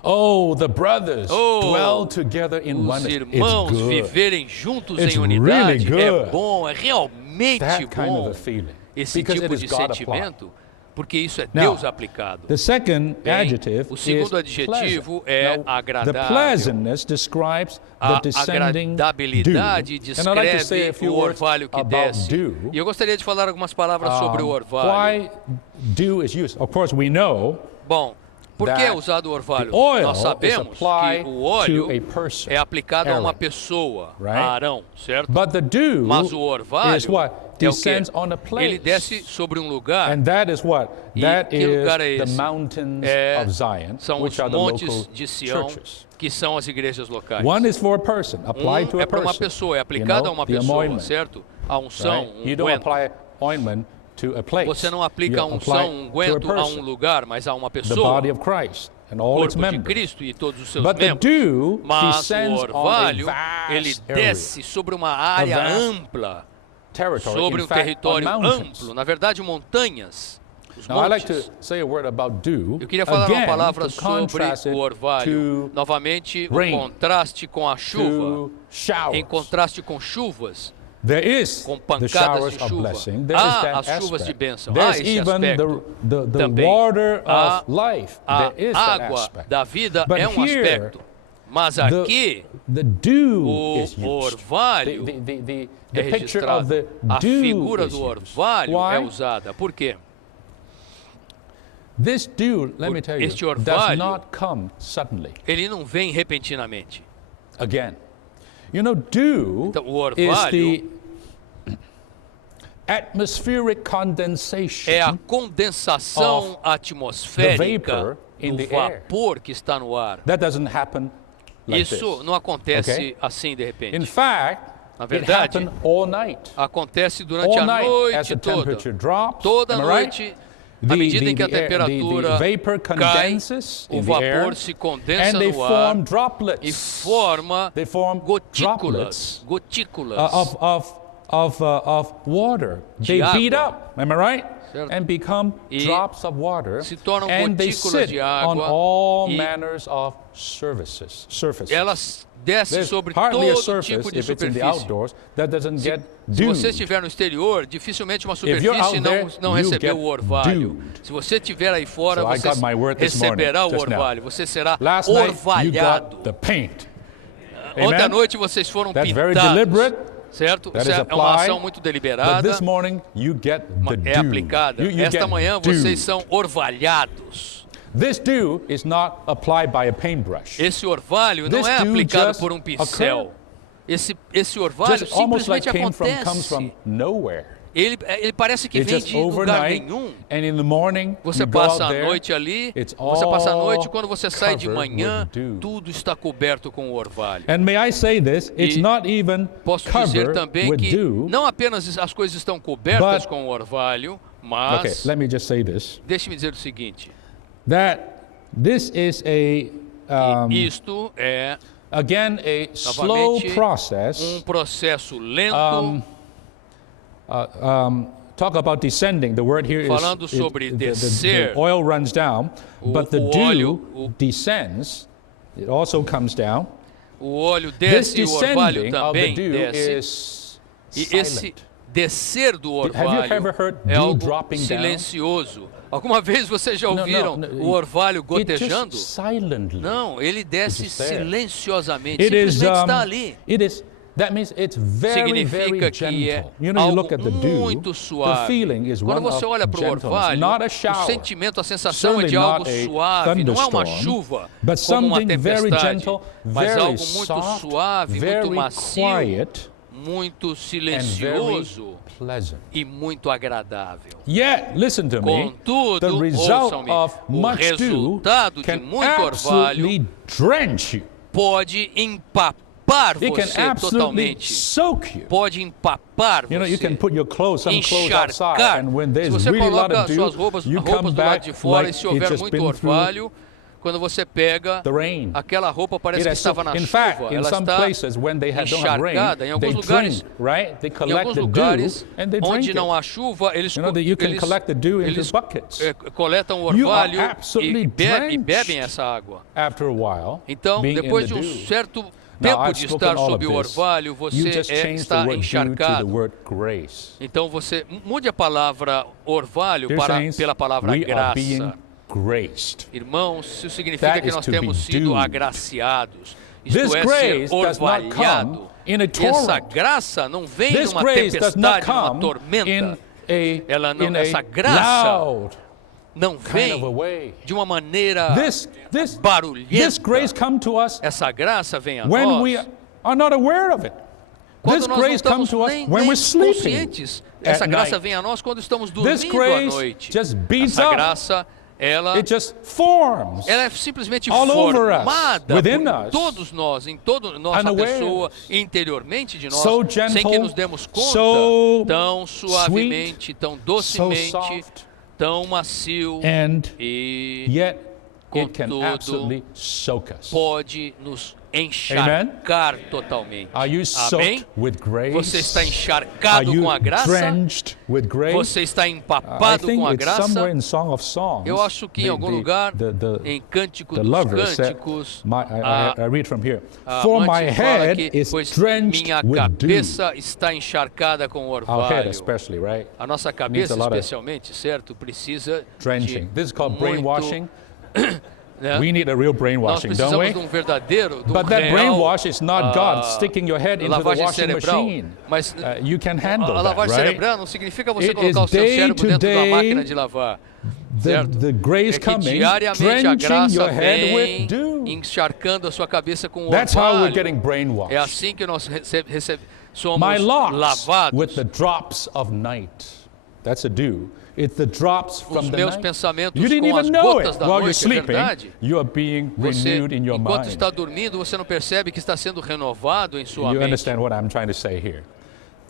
Oh, the brothers Oh, dwell together in Os oneness. irmãos It's good. viverem juntos It's em unidade really é good. bom, é realmente That kind of bom. a feeling. Esse Because tipo it de is God applied. sentimento, porque isso é Now, Deus aplicado. The second Bem, adjective o segundo is adjetivo pleasant. é Now, agradável. the pleasantness describes the A descending dew. agradabilidade And I'd like to say a descreve few o words orvalho que about desce. dew. E eu gostaria de falar algumas palavras sobre o orvalho. Why dew is used? Of course, we know Bom, por que é that usado o orvalho? the oil Nós is sabemos applied que o óleo to a person, é aplicado a uma Aaron, pessoa, right? a Arão, certo? but the dew Mas o orvalho is what? é o quê? Descends on a place. Ele desce sobre um lugar. And that is what? E That que is lugar é the esse? mountains of Zion, São which os are the local montes de Sião, churches. que são as igrejas locais. One is for a person, applied to a É para uma person. pessoa, é aplicado a uma the pessoa, anointment, certo? A unção, right? You don't unguento. apply ointment to a place. Você não aplica You a apply unção, to unguento a person, um lugar, mas a uma the pessoa, body of Christ and all its corpo de members. Cristo e todos os seus But the membros. dew Mas o descends on a orvalho, ele vast area, desce sobre uma área vast ampla, territory, sobre in um fact, território on mountains. amplo, na verdade montanhas, os Now, I'd like montes. to say a word about dew. Eu queria falar uma again, palavra to sobre contrast it o orvalho. to Novamente, rain, o contraste com a chuva. to showers. Em contraste com chuvas, There is com the pancadas showers de of chuva. blessing. There is Há that as chuvas de aspect. bênção. There's Há esse even aspecto. the Também water há of life. a There is that água aspect. da vida But é um here, aspecto. Mas aqui, the dew o is used. orvalho The é picture of registrado. the A dew figura is do used. orvalho é Why? usada. Por quê? This dew, let me tell you, Este does orvalho, not come suddenly. Ele não vem repentinamente. Again, you know, dew Então, o is orvalho the atmospheric condensation é a condensação of atmosférica the vapor in do the air. vapor que está no ar. that doesn't happen like Isso this. não acontece Okay? assim de In repente. fact, Na it verdade, happened all night. Acontece durante All a night, as noite the toda. temperature drops, Toda am I right? noite, à medida em que a temperatura the vapor cai, condenses o in the air, vapor se condensa and they no ar form e droplets. forma They form gotículas, gotículas of water. They água. beat up, am I right? Certo. And become E drops of water, se tornam and they gotículas sit de on água all e manners of surfaces. Elas descem There's sobre hardly a todo surface, tipo de if it's in the superfície. outdoors, that doesn't get Se você dewed. estiver no exterior, dificilmente uma If you're out superfície there, não you recebeu get o orvalho. dewed. Se você estiver aí fora, So I você got my word this morning, receberá o just now. orvalho. Você será Last night, you orvalhado. got the paint. Ontem à Amen? noite vocês foram That's very pintados. deliberate. Certo? That Isso is é uma applied, ação muito But deliberada. this morning, you get the É dew. aplicada. You Esta get manhã dewed. vocês são orvalhados. This dew is not applied by a paintbrush. Esse orvalho não This é dew aplicado just por um pincel. occurred. Esse orvalho Just almost like simplesmente comes from acontece. nowhere. Ele parece que It's vem just de lugar overnight, nenhum. and in the morning, Você you go passa out a there, noite ali, it's você passa a all noite e quando você sai de covered manhã, with dew. tudo está coberto com o orvalho. And may I say this, it's E not even Posso dizer covered também with que dew. não apenas as coisas estão cobertas But- com o orvalho, Okay, mas let me just say this, deixe-me dizer o seguinte, that this is isto é again, a slow novamente process. processo lento. Talk about descending. The word here is Falando sobre the descer. oil runs down, but the o dew óleo, descends. It also comes down. O óleo This desce e o orvalho descending of the também dew desce. is E esse silent. descer do Have you orvalho ever heard é dew algo dropping down? silencioso. Alguma vez vocês já ouviram o orvalho It gotejando? just silently. Não, ele desce It's there. silenciosamente. It is, Simplesmente está ali. it is, that means it's very, very Significa que é gentle. You know, you algo look at the dew, muito the suave. feeling is Quando one você of olha para o gentleness, orvalho, not a o shower. sentimento, a sensação é Certainly de algo not a suave. Não é uma thunderstorm, chuva, but como uma something very tempestade, gentle, mas very algo muito soft, suave, very muito macio, quiet, muito and very silencioso pleasant. e muito agradável. Yet, listen to me, Contudo, the result ouçam-me, of o much dew resultado de can muito orvalho absolutely drench you. pode empapar It can você absolutely totalmente. soak you. Pode empapar You know, you can você. put your clothes, some clothes outside, Encharcar. and when Se there's você really a lot coloca of suas dew, roupas you do come lado back de fora like e se it's houver just muito been through orvalho, quando você pega the rain. aquela roupa parece It que has so- estava na in chuva, fact, in ela some está places when they don't have rain, encharcada. Em they alguns drink, lugares, right? They em collect alguns the dew lugares and they drink onde it. não há chuva, eles, You know that you can eles, collect the dew into eles buckets. coletam o You are orvalho absolutely e bebem drenched essa água. After a while, Então, being in depois the de um dew. certo Now, tempo I've de spoken estar all of sob o this. orvalho, You você just changed the está word due to the encharcado. word grace. Então você mude a palavra orvalho Dear saints, pela palavra we are being graça. graced. Irmãos, isso significa That que is nós to be temos sido due. agraciados. This Isto é, grace ser does not come orvalhado. in a E essa torrent. graça não vem This numa grace does not tempestade, numa come tormenta. in Essa a graça loud não kind vem of a way. de uma maneira This barulhenta. grace come to us Essa graça vem a when nós we are not aware of it. quando This nós não grace comes estamos to us nem when we're sleeping conscientes. Essa at graça night. vem a nós quando estamos This dormindo à grace noite. just beats Essa up. graça, ela It just forms é simplesmente all over us, formada within por us, todos nós, em toda nossa unawares. pessoa, interiormente de nós, So sem que gentle, nos demos conta, so tão suavemente, tão so docemente, soft, tão macio, and e yet it can contudo, absolutely soak us. pode nos encharcar totalmente. Are you Amém? soaked with grace? Você está Are encharcado you com a graça? drenched with grace? Você está I empapado think com a it's somewhere graça? in Song of Songs. Eu acho que em algum lugar, em Cântico the dos lover said, Cânticos, I read from here. a For my amante fala head que, is pois drenched minha with dew. cabeça está encharcada com Our head orvalho. especially, right? A nossa Needs cabeça, a lot of especialmente, certo? Precisa Drenching. de This is called muito, brainwashing. né? We need a real Nós brainwashing, don't precisamos we? de um verdadeiro, de um But that real, brainwash is not God sticking your head into the lavagem washing cerebral. machine. Mas You can handle a that, lavagem right? cerebral não significa você It colocar o is seu day cérebro to dentro da day máquina de lavar. Certo? The grace É que coming, diariamente a drenching graça your head vem with dew. encharcando a sua cabeça com That's how we're orvalho. getting É brainwashed. assim que nós somos My locks lavados. with the drops of night. That's a dew. It's the drops from Os the meus night. pensamentos You didn't com as even know gotas it da while you're noite, é sleeping. verdade? You are being Você, renewed in your enquanto mind. está dormindo, você não percebe que está sendo renovado em sua You mente. understand what I'm trying to say here?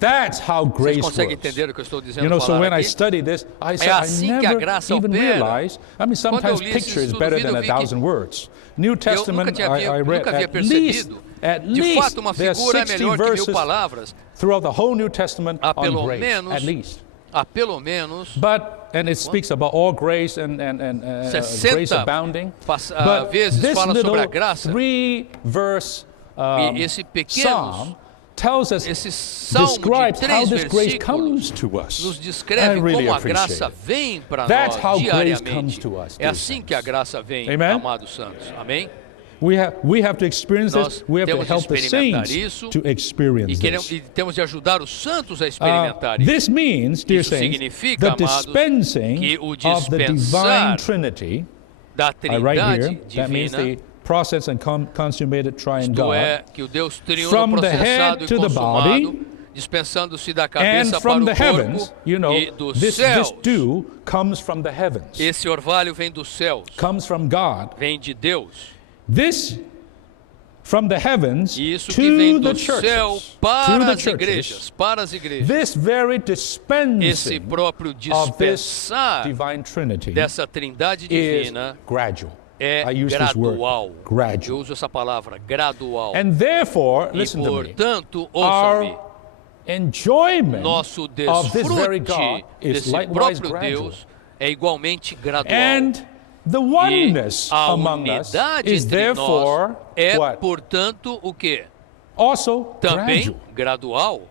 That's how Vocês grace conseguem works. entender o que eu estou dizendo? You know, so falar when I aqui? study this, I say, assim I que a never graça even opera. realize. I mean, sometimes eu li esse picture is estudo, better eu than a vi que- thousand words. New Testament, tinha I read nunca havia at least, percebido. De fato, uma there are figura é 60 melhor que 1000 verses palavras. throughout the whole New Testament Há on pelo grace, menos- at least. Há pelo menos And it speaks about all grace and grace 60 abounding. But vezes this fala sobre a little graça. 3-verse E esse pequeno psalm tells us, esse salmo de describes how 3 this grace comes versículos to us. nos I descreve really como a appreciate graça it. vem para That's how nós grace comes diariamente. to us, É dear assim que a saints. graça vem, Amen? amados santos. Amém? We have to experience Nós this. We have to temos de help the experimentar saints isso to experience E temos de ajudar os santos a this. experimentar isso. This means, dear Isso saints, significa, the amados, dispensing que o of the divine dispensar Trinity. Da I write Trindade here, that means divina, the process and consummated triune isto God. é, que o Deus triuno From the processado head e to the consumado, body, dispensando-se da And cabeça para from o the heavens, corpo you know, e dos this céus. dew comes from the heavens, Esse orvalho vem dos céus, comes from God. vem de Deus. This from the heavens Isso que vem to the do céu churches, para as igrejas, para as igrejas. this very Esse dispensing próprio of this dispensar divine Trinity dessa trindade is divina gradual. é I use this word, gradual. Eu gradual. uso essa palavra, gradual. And therefore, E listen to me, portanto, ouçam-me, our enjoyment nosso of this very God desfrute is desse likewise próprio gradual. Deus é igualmente gradual. And the oneness a among us unidade is entre therefore nós é, what? portanto, o quê? Also Também gradual. gradual.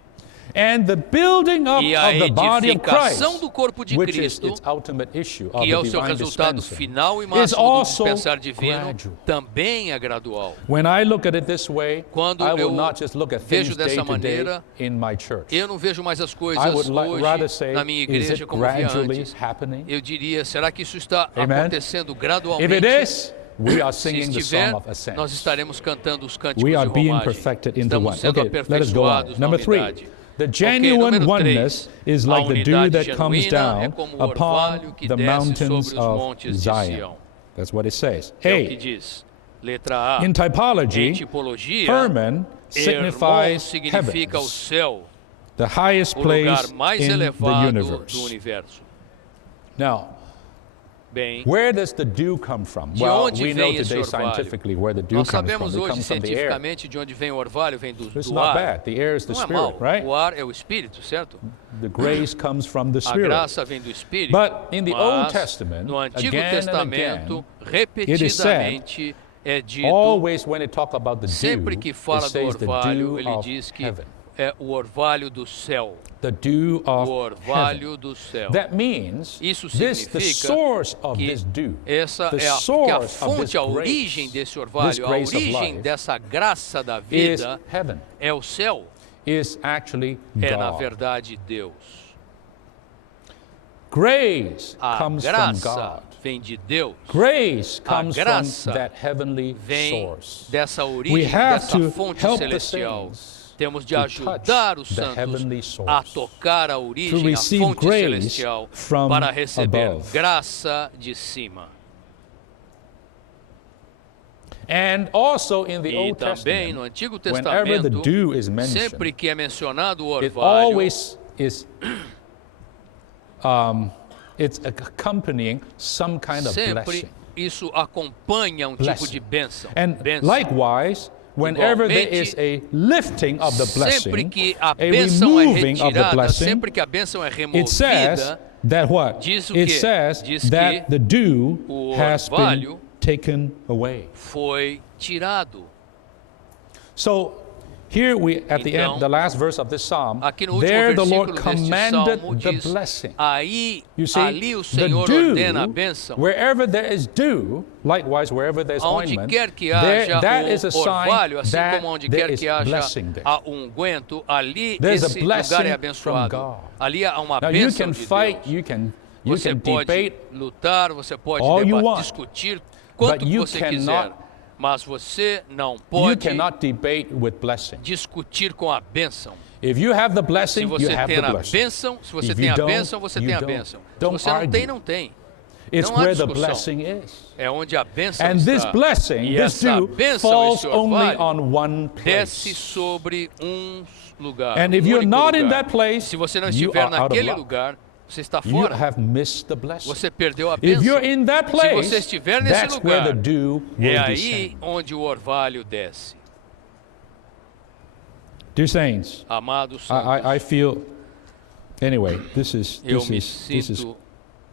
And the building up E a of the body of Christ, edificação do corpo de which is Cristo, its ultimate issue of que the é o seu divine resultado dispensing, final e is máximo do also dispensar divino, gradual. também é gradual. When I look at it this way, Quando I will eu not just look at vejo things day dessa to day maneira, in my church. Eu não vejo mais as I coisas would rather hoje say, na minha is igreja it como via gradually antes. happening? Eu diria, será que isso está Amen? acontecendo If gradualmente? it is, we are Se singing the estiver, song of ascent. nós estaremos cantando os cânticos We de are being romagem. perfected into Estamos one. sendo Okay, let us go on. aperfeiçoados na Number 3. unidade. The genuine número oneness três, is a like the dew unidade that comes genuína é down como o orvalho upon que the desce mountains sobre os of montes de Zion. Sião. That's what it says. É o que Hey, diz. Letra A. in Em typology, tipologia, Herman Hermon signifies significa o heavens, céu, the highest o lugar place mais in the elevado do universe. universo. Now, Bem, where does the dew come from? de Well, onde we know vem esse today orvalho? scientifically where the dew Nós comes from. sabemos It hoje comes from the air. cientificamente de onde vem o orvalho, vem It's do not ar. bad. The air is the Não é spirit, mal. right? O ar é o espírito, certo? The grace comes from the A spirit. graça vem do espírito. But in the Old Mas Testament, no Antigo again and Testamento, again, it is said repetidamente é dito, always when it talk about the sempre dew, que it fala do says the orvalho, dew ele of diz que heaven. é o orvalho do céu. The dew O of orvalho heaven. do céu. That means Isso this, the significa source of que this dew, essa the é a source of fonte, this a origem grace, desse this orvalho, a grace of origem life, dessa graça da is vida heaven, é o céu, is actually é na God. verdade Deus. Grace A comes from graça God. vem de Deus, Grace comes from graça that heavenly vem source. dessa We origem, have dessa to fonte help the celestial. saints Temos de to ajudar os touch the santos heavenly a source, tocar a to origem, a receive fonte grace celestial, from para receber above. graça de cima. And also in the E Old também no Testament, Antigo whenever the Testamento, dew is mentioned, sempre que é mencionado o it orvalho, always is it's accompanying some kind of sempre blessing. isso acompanha um tipo de Blessing. bênção. And Bênção. likewise, whenever there Igualmente, is a lifting of the Sempre blessing, que a a bênção é removing of the retirada, blessing, sempre que a bênção é it says removida, that what? diz o It quê? says Diz that que the dew o has been orvalho taken away. foi tirado. So here we at the Então, end, the last verse of this psalm, Aqui no último there the versículo Lord deste commanded salmo the diz, blessing. aí, You see, ali o the Senhor dew, ordena a bênção. wherever there is dew, likewise wherever there is Onde ointment, quer que there, haja that o is a sign orvalho, assim that como onde there quer is que haja blessing there. a unguento, ali There's a esse lugar blessing é from abençoado. God. Ali há uma Now you bênção can de fight, Deus. you can Você pode debate, lutar, você pode all you want, discutir quanto but que you você cannot- quiser, mas você não you pode cannot debate with blessing. discutir com a bênção. If you have the Se blessing, you você have tem the a blessing. bênção, se você If tem you a don't, bênção, você you tem a don't. bênção. Se Don't você não tem, argue. não tem. It's Não há where the discussão. blessing is. É onde a bênção And this está. blessing, E this essa dew, bênção, falls esse only orvalho, on one desce place. sobre um lugar. And if um you're único not in lugar. that place, Se você não you estiver are out of naquele luck. lugar, você está You fora. have missed the blessing. Você perdeu a If bênção. you're in that Se place, você estiver nesse that's where lugar, the dew will é aí descend. onde o orvalho desce. Dear saints, Amados santos, I feel. Anyway, eu me this is sinto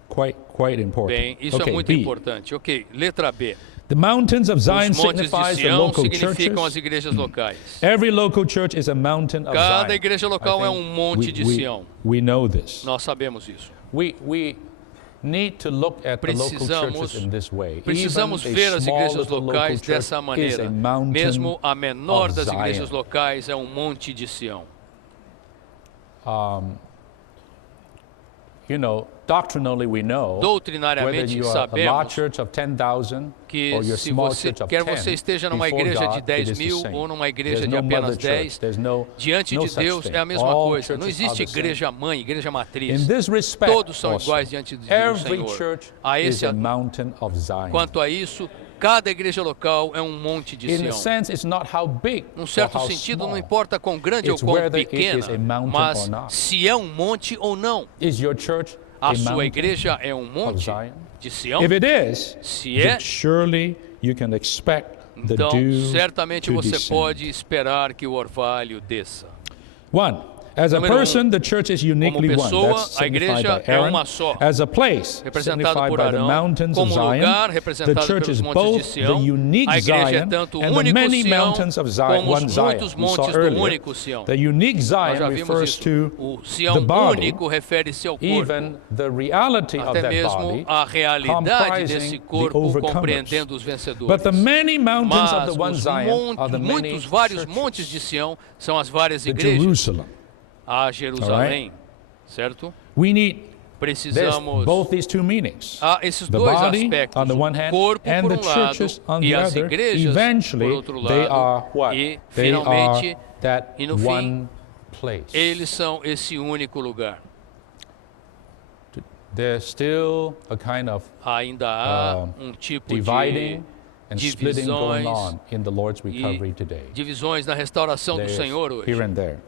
quite important. bem. Isso okay, é muito B. importante. Ok, letra B. The mountains of Zion Os montes de signifies the Sião local significam as churches. igrejas locais. Every local church is a mountain of Cada Zion. igreja I local é think monte de Sião. we know this. Nós sabemos isso. We need to look at the local churches in this way. Precisamos Even ver a as small igrejas little local locais church dessa is maneira. a mountain Mesmo a menor of das Zion. igrejas locais é um monte de Sião. You know, doctrinally we know whether Doutrinariamente you are a large sabemos church of 10,000 que or you're a se small você, church of quer 10, você esteja numa before igreja de God, 10 it is the mil same. ou numa igreja There's de no mother apenas church. 10, There's no diante de such Deus thing. é a mesma All coisa. Não churches are existe the same. igreja mãe, igreja matriz. In this respect, Todos são also, iguais diante do every Senhor. church A is esse, a mountain of Zion. quanto a isso, cada igreja local é um monte de In a Sião. sense, it's not how big Num or certo how sentido, small. não importa quão grande ou It's quão whether it pequena, is a mountain mas or not. se é um monte ou não. Is your church A a sua mountain igreja é um of monte Zion? de Sião? If it is, Se é, then surely you can expect the então dew certamente to você descend. pode esperar que o orvalho desça. One, as a Número person, the church is uniquely one. pessoa, That's a signified igreja by é Aaron. uma só. As a place, Representado signified por by the Arão, mountains of como Zion. lugar, The representado church pelos is montes de both the Sião. unique A igreja é Zion tanto o and the único many Sião, mountains of Zion. como One os Zion. muitos We saw montes do earlier. único Sião. The unique Nós Zion já vimos refers isso. to O the Sião body. único refere-se ao corpo. Even the reality of Até that mesmo body, a realidade desse comprising the corpo overcomers. compreendendo os vencedores. But the many mountains of Mas the one os Zion are the many muitos, vários churches. montes de Sião são as várias The igrejas. Jerusalem. A Jerusalém, certo? We need there's Precisamos both these two meanings. há esses The dois body aspectos, on the one o hand corpo and por the lado churches on e the as other. igrejas Eventually, por outro they lado, are what? e They are finalmente, that e no fim, one place. eles são esse único lugar. There's still a kind of Ainda há tipo de dividing and splitting going divisões on in the Lord's recovery today. divisões na restauração do There's Senhor hoje. here and there.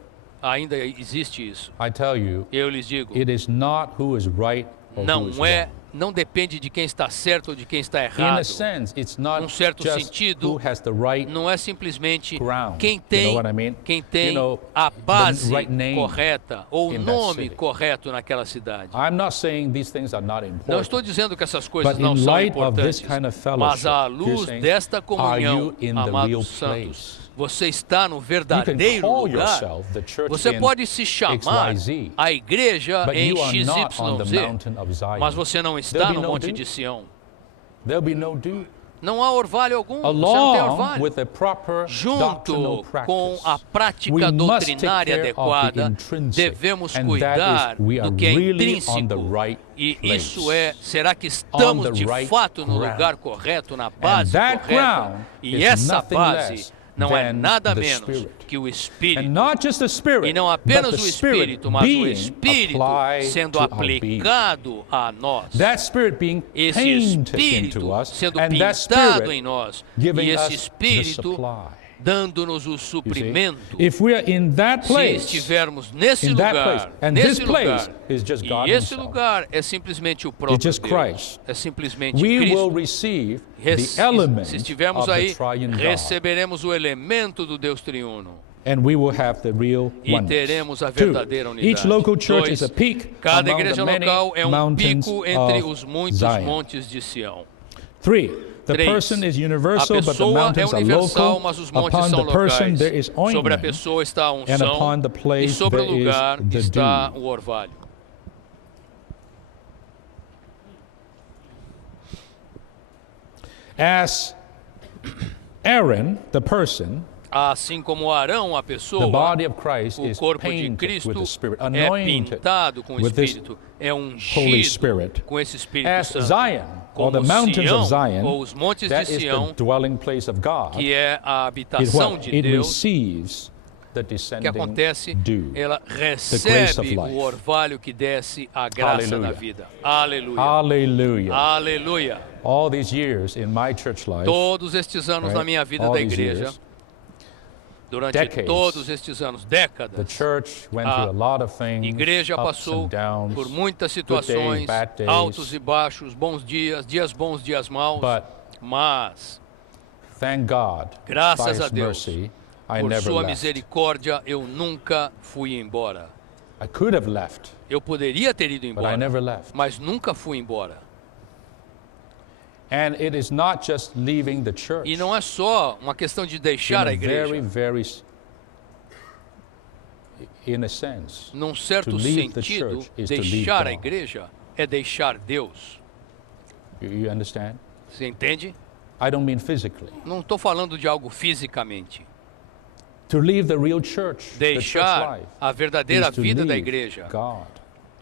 Ainda existe isso. I tell you, Eu lhes digo, it is not who is right or who is não é wrong. não depende de quem está certo ou de quem está In errado. a sense, it's not Num certo just sentido, who has the right não é simplesmente ground. quem You tem, know what I mean? quem tem You know, a base right name correta ou o in that nome city. correto naquela cidade. I'm not saying these things are not Não important. estou dizendo que essas coisas But não in são light of this importantes, kind of mas à fellowship, luz you're saying, desta are comunhão, you in the real amados santos, place? você está no You can verdadeiro call lugar. yourself the church Você in pode se chamar XYZ, a igreja but em you are not on the XYZ, mountain of Zion. mas você não está There'll no be no Monte dew. de Sião. There'll be no dew. Não há orvalho algum, você não tem Along orvalho. with a proper Junto doctrinal com a practice, prática we must take doutrinária care of the adequada, intrinsic, devemos and cuidar that is we are do que é really on intrínseco. the right E place. isso é, será que estamos On the de right fato no ground. lugar correto, na And base that correta? ground E is essa nothing base less não é than nada the menos Spirit. que o And Espírito. not just the Spirit, E não but apenas the o Spirit Espírito, mas o being Espírito applied sendo to our being. aplicado a nós. That Spirit being Esse painted Espírito into us, sendo and that pintado em Spirit nós. giving E esse us the Espírito supply. dando-nos o You see? suprimento. If we are in that Se place, estivermos nesse in that lugar, place, and nesse this place lugar, is just God e esse himself. lugar é simplesmente o próprio just Deus, Christ. é simplesmente we will Cristo. receive Se the element estivermos of the aí, triune God, receberemos o elemento do Deus triuno. and we will have the real E oneness. teremos a Two, verdadeira unidade. each local church is a Dois, peak cada among igreja the many local é um mountains pico entre of os muitos Zion. montes de Sião. Three, the Três, person is a universal, but the pessoa é mountains are universal, local. mas os montes Upon são the person locais. there is Sobre a ointment, pessoa está a and unção, upon the e place sobre o there is lugar the está dew. o orvalho. As Aaron, the person, Assim como Arão, a the pessoa, body of Christ o is corpo de painted Cristo with the Spirit, é anointed pintado com o with this Espírito, é Holy ungido Spirit. com esse Espírito As Santo. Zion, or the Como mountains of Sião, Zion, ou os montes that de is the Sião, dwelling place of God. que é a It, habitação what? de It Deus, receives the que descending acontece, dew. ela grace of recebe life. o orvalho que desce a graça da Hallelujah. vida. Aleluia. Hallelujah. Aleluia. All these years in my church life, Todos estes anos right? na minha vida All da these igreja, years, durante decades, todos estes anos, the décadas, church went a through a lot of things, igreja ups passou and downs, por muitas good days, situações, bad days, altos e baixos, bons dias, dias bons, dias maus, but mas, thank God, graças by a His Deus, mercy, I por never sua left. misericórdia, eu nunca fui embora. I could have left, Eu poderia ter ido but I embora, never left. mas nunca fui embora. And it is not just leaving the church. E não é só uma questão de In deixar a a very, igreja. very, in a sense, Num certo to leave the sentido, church is to leave deixar a God. igreja é deixar Deus. You understand? Você entende? I don't mean physically. Não estou falando de algo fisicamente. To leave the real church, the church Deixar life, a verdadeira is to vida da leave igreja God.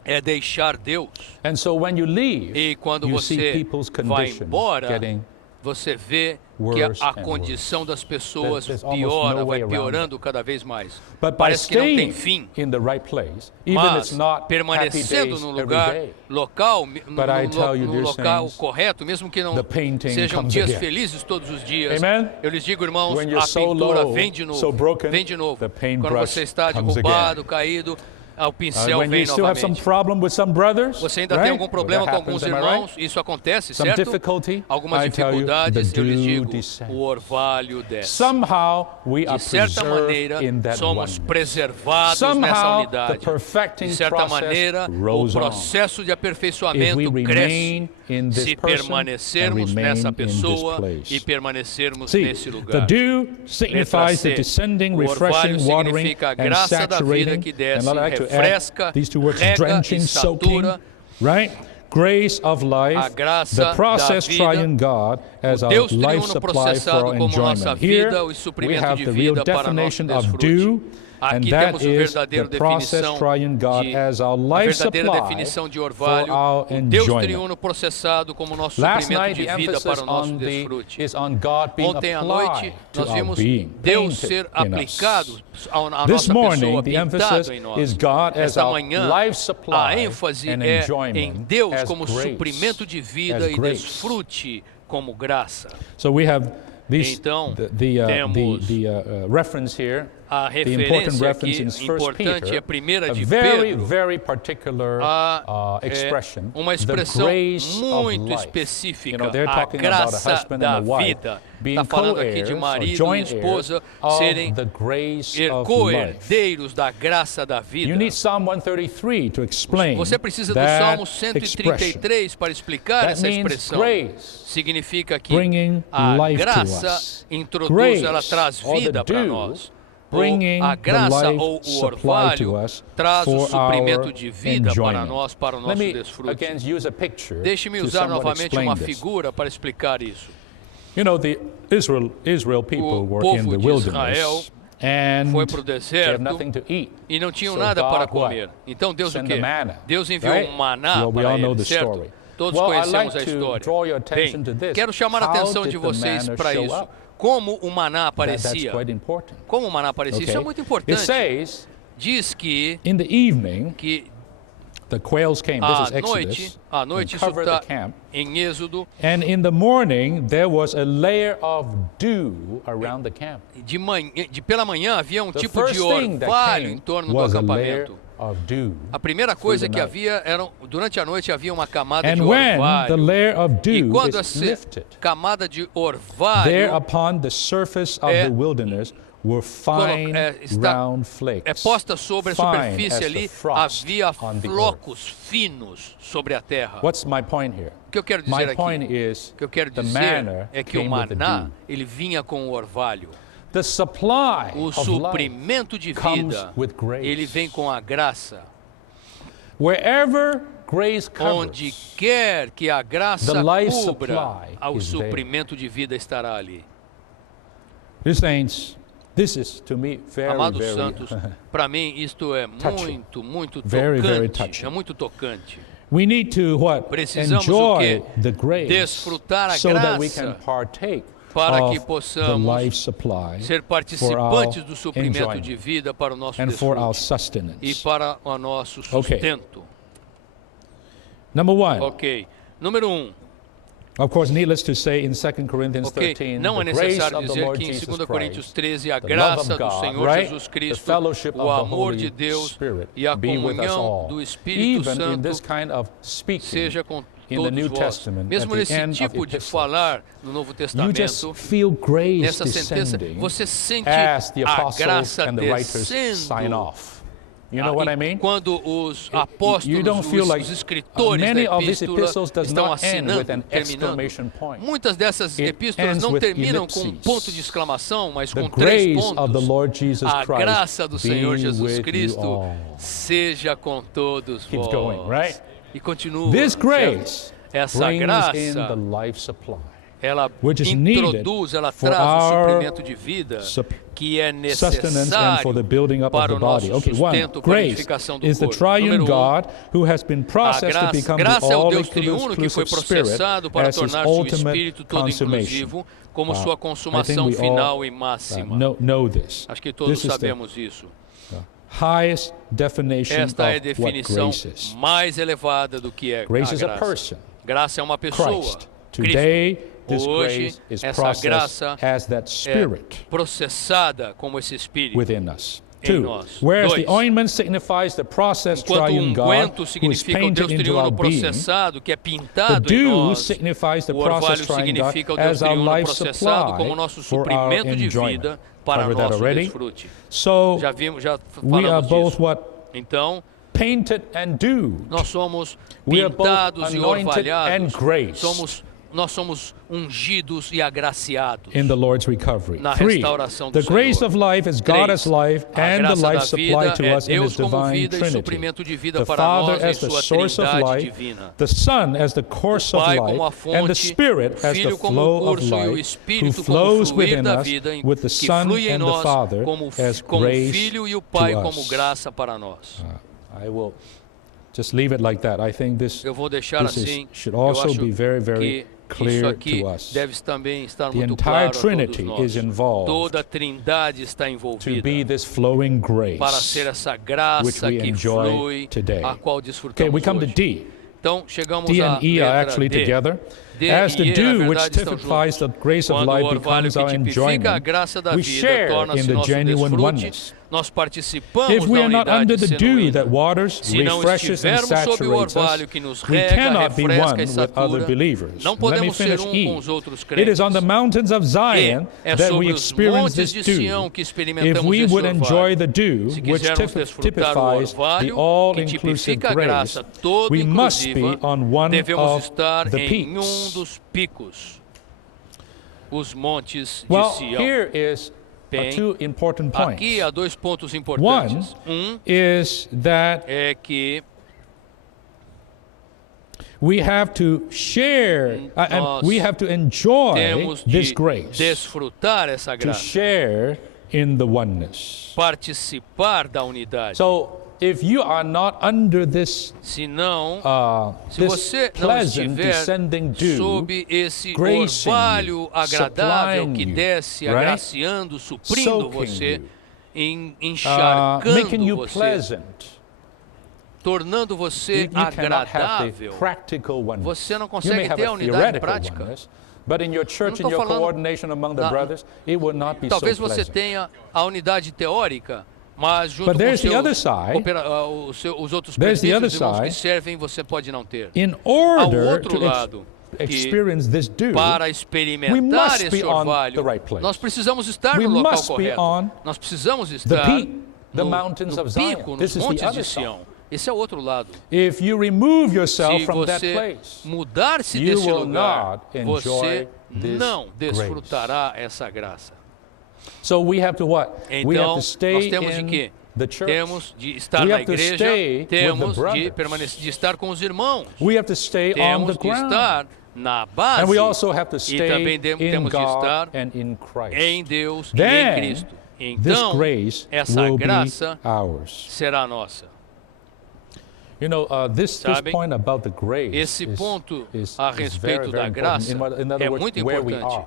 é deixar Deus. And so when you leave, E quando you see você people's vai condition embora, getting você vê que worse a and condição das pessoas There's almost piora, no vai way around piorando cada vez mais. But by Parece que não tem staying fim. in the right place, even Mas it's not happy permanecendo days no every lugar day, local, But I tell you, no dear local saints, correto, mesmo que não the painting sejam comes dias again. felizes todos os dias. Amen? Eu lhes digo, irmãos, When you're a so pintura low, vem de novo. so broken, Vem de novo. the Quando paintbrush você está comes derrubado, again. caído, o pincel when vem you still have some novamente. problem with some brothers, Você ainda right? tem algum problema That com happens, alguns am I right? irmãos? Isso acontece, Some certo? difficulty, Algumas I tell you, dificuldades, the eu lhes dew digo, descends. o orvalho desce. Somehow we are De certa maneira, preserved in that somos oneness. preservados nessa Somehow unidade. the perfecting De certa process maneira, o rolls on. processo de If we aperfeiçoamento cresce. remain in this Se person permanecermos and remain nessa in this pessoa place. e permanecermos See, nesse the lugar. dew signifies the C. descending, O refreshing, orvalho watering, significa a and graça da vida saturating. que desce, And I'd like to refresca, add these two words, rega drenching, e soaking, satura. right? Grace of life, A graça the process da vida, triune God as o our Deus life triuno supply for processado our como nossa enjoyment. Here vida, o we suprimento have de the real vida para nosso definition of desfrute. dew, and Aqui that temos o is verdadeiro the process definição triune God de as our a life verdadeira supply definição de for orvalho, our o Deus enjoyment. triuno processado como nosso Last suprimento night, de the vida emphasis para o nosso on desfrute. is on God being Ontem à applied noite to nós our vimos being, Deus painted ser in us. aplicado à This nossa morning, pessoa, the pintado emphasis em nós. is God as Esta our manhã, life supply a ênfase and é enjoyment em Deus as como grace, suprimento de vida as e grace. desfrute como graça. So we have these, Então, the temos reference here A the important referência reference aqui in 1 importante é Peter, 1 a de very, Pedro, very particular expression, uma the expressão grace of muito life. específica, You know, they're a talking about a graça husband da and a wife vida. being Está falando aqui de co-heirs or marido e joint heirs esposa of serem the grace of life. co-herdeiros da graça da vida. You need Psalm 133 to explain Você precisa do that Salmo expression. 133 para explicar That essa means expressão. grace Significa que bringing a life to graça us. introduz, Grace, ela traz or the vida para dew, nós. bringing A graça the life ou o supply to orvalho us traz o for suprimento our de vida para enjoyment. nós, para o Let nosso me desfrute. again use a picture Deixe-me to usar somewhat novamente explain uma this. figura para explicar isso. You know, the Israel people were in povo the de Israel wilderness and foi para o they deserto have nothing to eat. e não tinham So nada God para what? comer. Então Deus o Send quê? the manna, Deus enviou right? um maná Well, we para all know eles, the certo? story. Todos Well, I'd conhecemos like a to história. draw your attention Bem, to this. quero chamar a How atenção did de the vocês manna para show isso. up? Como o maná That's aparecia. quite important. Como o maná aparecia. Isso é Okay? muito It importante. says Diz que in the evening the quails came. This is Exodus. à noite and isso covered the está camp. em Êxodo. And in the morning there was a layer of dew around the camp. Pela manhã havia The tipo de first thing that orvalho came em torno do was a layer acampamento. of dew. A primeira coisa the que night. havia era durante a noite havia uma camada de And when the orvalho. layer of E dew quando is essa lifted, camada de there orvalho upon the surface of é- the wilderness were fine está round flakes. é posta sobre a fine superfície as the ali, frost havia on the earth. flocos finos sobre a terra. What's my point here? O que eu quero dizer My aqui? point is O que eu quero the dizer manna é que o came with the maná, dew. ele vinha com o orvalho. The supply O of life suprimento de comes vida, with grace. ele vem com a graça. Wherever grace Onde covers, quer que a graça the life cubra, supply o is there. suprimento de vida estará ali. Dear saints, this is to me very, Amados very santos, para mim isto é touching. muito Very, very tocante. touching. É muito tocante. We need to what? Precisamos Enjoy o quê? the grace Desfrutar a so that we graça can partake para que of the possamos life supply ser for participantes our do suprimento enjoyment de vida para o nosso and for our desfrute e sustenance. para o nosso Okay. sustento. Number one, Ok. Número 1. of course, needless to say, in 2 Corinthians Ok. 13, Não é the grace necessário of the dizer Lord que em Jesus 2 Coríntios Christ, 13 a the love graça of do God, Senhor right? Jesus The Cristo, fellowship o of the amor Holy de Deus Spirit e a be with us comunhão all. do Espírito Even in this Santo kind of speaking, seja com in the New todos vós. Testament, Mesmo at the nesse end of tipo de epistles, falar no Novo you Testamento, just feel grace nessa sentença, descending você sente as the a apostles graça and the writers sign descendo. off. You know what I mean? Quando os You apóstolos, don't feel like os escritores many da of these epístola epistles does estão not end assinando, with an terminando. exclamation point. Muitas dessas It epístolas ends não with terminam com um ellipses. ponto de exclamação, mas The com três grace of the pontos. Lord Jesus A Christ graça do Senhor be Jesus with you Cristo all. seja com todos Keeps vós. going, right? E continua. This certo? grace Essa brings in the graça, life supply, ela which is needed introduz, ela for traz o our suprimento de vida que é sustenance and for the necessário building up of para the o body. nosso Okay, one, sustento, para a grace edificação do is the corpo. triune Número God who has been processed to become the graça é o Deus triuno que foi all-inclusive Spirit processado para as His tornar-se o ultimate Espírito todo consummation. inclusivo como sua I think consumação we final all e máxima. know this. Acho que todos This is the sabemos isso. highest definition Esta é a of what definição grace is. mais elevada do que é Grace a is a graça. person, Graça é uma pessoa, Christ. Cristo. Today, this Hoje, grace is essa processed graça as that Spirit é processada como esse Espírito. within us. em Two, nós. whereas Dois. the ointment signifies the processed Enquanto o triune God unguento who is significa o painted Deus into triuno our being, processado, que é the pintado em dew nós. signifies the O orvalho processed triune God significa o Deus as our triuno life processado supply como nosso for our suprimento de enjoyment. vida para Covered that nosso already? desfrute. So Já we are falamos both disso. what? Então, Painted and dewed. nós somos We are both pintados e anointed and orvalhados. graced. Nós somos ungidos e agraciados. In the Lord's recovery. Na Three, restauração do the grace Senhor. of life is God Três, as life a and the graça life da supplied vida to é us in His Deus como divine vida e Trinity. suprimento de vida The para Father nós em as the sua source of trindade life, divina. the Son as the course O of Pai como a life, and the fonte, Spirit o as the Filho como flow o of curso e o life, who Espírito como o flows fluir within da us vida, with the que Son flui em and the nós Father as como o grace Filho e o Pai to como us. graça para nós. I will just leave it like that. I think this Eu vou deixar this is- assim. should Eu also acho be very, que very isso clear aqui to us. deve também estar The muito entire claro a todos Trinity nós. is involved Toda a Trindade está to envolvida be this flowing grace. para ser essa which graça we que enjoy flui, today. a qual Okay, desfrutamos we come to hoje. D. Então chegamos D à and E are letra actually D. together. As the e ele, na dew which verdade, estão typifies juntos. the grace of Quando o life orvalho becomes our que tipifica a enjoyment, graça da we vida share in torna-se the nosso genuine desfrute, oneness. nós participamos If we da are not under unidade the dew that genuína. waters, Se não refreshes and estivermos sob o saturates orvalho us, que nos we rega, cannot be refresca one e with other satura, believers. não Let me podemos ser finish com E. os outros It crentes. is on the mountains of Zion É that sobre we os experience montes this de dew. Sião que If experimentamos we esse would enjoy orvalho. the dew, Se which quisermos desfrutar o typifies the orvalho que all-inclusive tipifica a grace, graça toda we must be inclusiva, on one devemos of estar the em peaks. dos picos, os montes de Well, Sião. here is Bem, two important points. aqui há dois pontos One importantes. is that É que we have to share, Nós we have to enjoy temos this de grace, desfrutar essa to graça, share in the oneness. participar da unidade. So, if you are not under this Se não, se this você não pleasant estiver descending dew, sob esse gracing orvalho you, agradável supplying que you, desce, right? agraciando, suprindo Soaking você, you, encharcando making you você, pleasant, tornando você you cannot have the agradável, practical oneness. você não You may consegue have ter a a unidade theoretical prática. oneness, but in your church, Eu não in tô your falando coordination among the na- brothers, it will not be Talvez so você pleasant. tenha a unidade teórica, mas junto But com there's the seus other side. os outros There's the presbíteros, other irmãos que side. servem, você pode não ter. In Ao order outro to lado, que experience this dew, para we experimentar must be esse on orvalho, the right place. nós precisamos estar We no local must be correto. on Nós precisamos the estar peak, the no, mountains no of Zion. pico, nos This is the montes other de side. Sião. Esse é o outro lado. If you remove yourself Se from that você place, mudar-se you desse will lugar, not enjoy você this não desfrutará essa graça. so we have to what? We have Então, to stay nós temos de in quê? the church. Temos de estar We na have to igreja, stay with the temos de brothers. permanecer, de estar com os irmãos, We have to stay on the temos de ground. estar na base And we also have to e stay também in temos de estar God and in Christ. em Deus e Then, em Cristo. This Então, grace essa will be graça ours. será nossa. You know, this Sabem? point about the grace Esse is, ponto is, a is very, respeito very da important. graça In other é words, muito where we importante. are.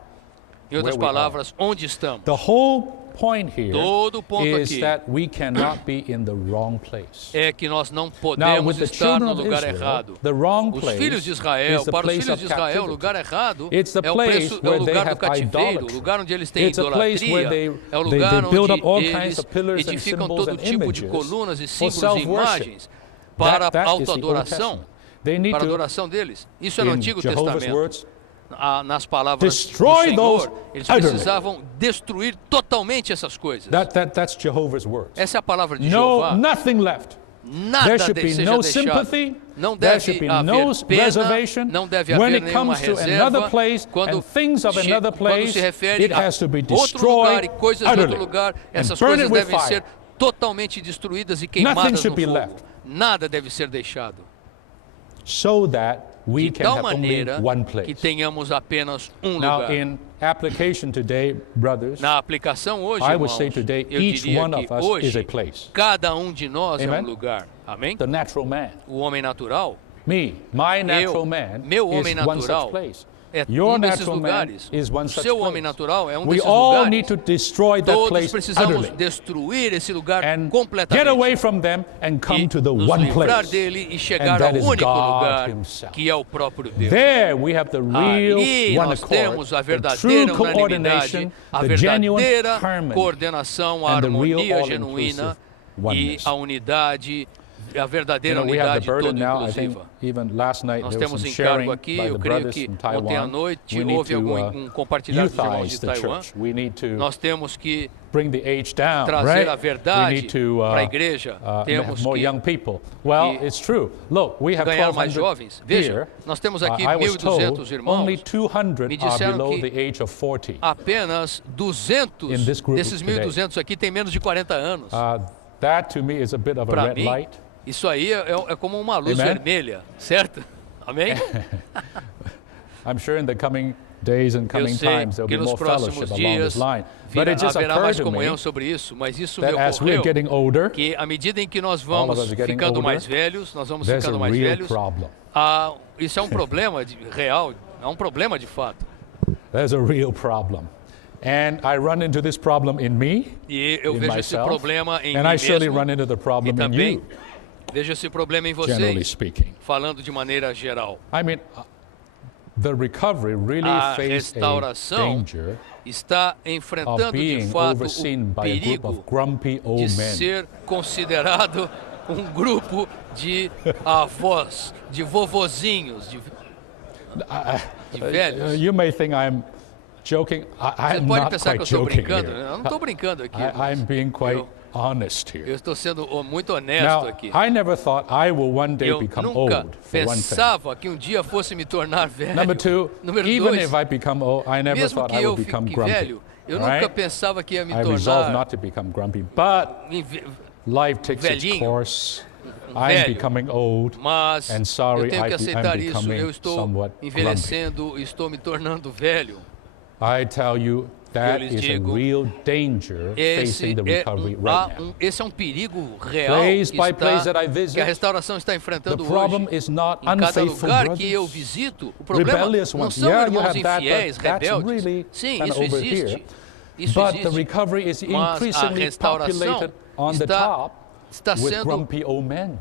Em outras Where we are. palavras, onde estamos? The whole point here Todo ponto is aqui that we cannot be in the wrong place. É que nós não Now, podemos with the estar no children of lugar Israel, errado. the wrong Os place filhos de Israel, is the para os place filhos of de Israel, o captivity. lugar errado It's the é o place é o where they lugar do have cativeiro, idolatry. o lugar onde eles têm It's a place where idolatria, é o they lugar build onde up all kinds eles of pillars and edificam symbols todo and tipo de images colunas e for símbolos e self-worship. imagens para That is the Old autoadoração, Testament. They need para a to, adoração deles. Isso é no in Antigo Jehovah's Testamento. words, Nas palavras destroy do those Senhor, eles utterly. precisavam destruir totalmente essas coisas. that's Jehovah's words. Essa é a palavra de No, Jeová. nothing left. Nada There should be seja no deixado. sympathy. Não There deve should be haver no pena, reservation. não deve When haver it nenhuma comes to reserva. another place Quando and things of another quando place, se refere it has to be a outro lugar e destroyed coisas de outro utterly lugar, and essas burn coisas it with devem fire. ser totalmente destruídas e Nothing queimadas should no be fogo. left. Nada deve ser deixado. So that we De can tal have only maneira one que place. tenhamos apenas um Now, lugar. in application today, brothers, Na aplicação hoje, I would irmãos, say today, eu each diria one que of us hoje, is a place. cada de nós é Amen? lugar. Amém? The natural man. O homem natural My natural man meu homem is one natural such place. é Your desses natural man lugares. is one O such seu homem place. natural é We desses all lugares. need to destroy that Todos place precisamos utterly destruir esse lugar and completamente. get away from them and come E to the nos one livrar place. dele e And chegar that ao is único God lugar, himself. que é o próprio Deus. There we have the real Ali one nós accord, temos a the verdadeira true unanimidade, coordination, a the genuine verdadeira harmony, coordenação, a and the real harmonia all-inclusive genuína e oneness. a unidade, a You verdadeira know, we have the unidade burden now. I think toda-inclusiva. even last night Nós there was temos some encargo sharing aqui, by the eu creio brothers que from ontem à Taiwan. noite We need houve to compartilhar dos irmãos youthize de the Taiwan. church. We need to Nós temos que bring the age down, trazer right? a We verdade need to para a igreja. Temos have more que young people. Well, it's true. Look, we have ganhar mais 1,200 jovens. Veja, here. nós temos aqui I was 1.200 told irmãos. only 200 Me are disseram below que the age of 40. Apenas 200 In this group desses today. 1.200 aqui têm menos de 40 anos. That to me is a bit of a Para red mim, light. isso aí é como uma luz Amen? vermelha, certo? Amém? I'm sure in the coming days and Eu coming sei times there'll que be nos more fellowship próximos along dias this line. But it just haverá occurred mais to me comunhão sobre isso, mas isso me that as we're ocorreu getting older, que à medida em que nós All of vamos us are getting ficando older, mais velhos, nós vamos there's a ficando mais real velhos, problem. isso é um problema real, é um problema de fato. There's a real problem. And I run into this problem in me, E eu in vejo esse myself, problema em and mim I surely mesmo run into the e problem in também you, vejo esse problema em generally vocês, speaking. falando de maneira geral. I mean, the recovery really A faced a restauração danger está of enfrentando de being fato overseen o by a group perigo of grumpy de old men. ser considerado um grupo de avós, de vovozinhos, de velhos. You may think I'm joking. Você I'm pode not pensar que quite eu estou joking brincando, here. né? Eu não estou brincando aqui. I'm being quite Eu- honest Eu here. estou sendo muito honesto Now, aqui. I never thought I will one day Eu become nunca old, for one thing. pensava que um dia fosse me tornar velho. Number two, Número even dois, if I become old, I never mesmo thought que I eu would become fique grumpy. velho, eu right? nunca pensava que ia me I resolve tornar not to become grumpy, but life takes its velhinho, course. I'm velho. becoming old, mas and sorry, eu tenho que I'm aceitar isso. becoming Eu estou somewhat envelhecendo, estou me tornando velho. I tell you, that lhes is a digo, real danger Esse facing the é recovery right now. esse é um perigo real Place que, by place that I que a visit, restauração está the enfrentando problem hoje. is not Em cada unfaithful lugar que eu brothers, visito, o problema rebellious não ones. são Yeah, you irmãos have that, infiéis, but that's rebeldes. really Sim, kind of isso over existe. here. Isso But the existe. recovery is Mas a increasingly restauração populated on the está, top está with sendo grumpy old men.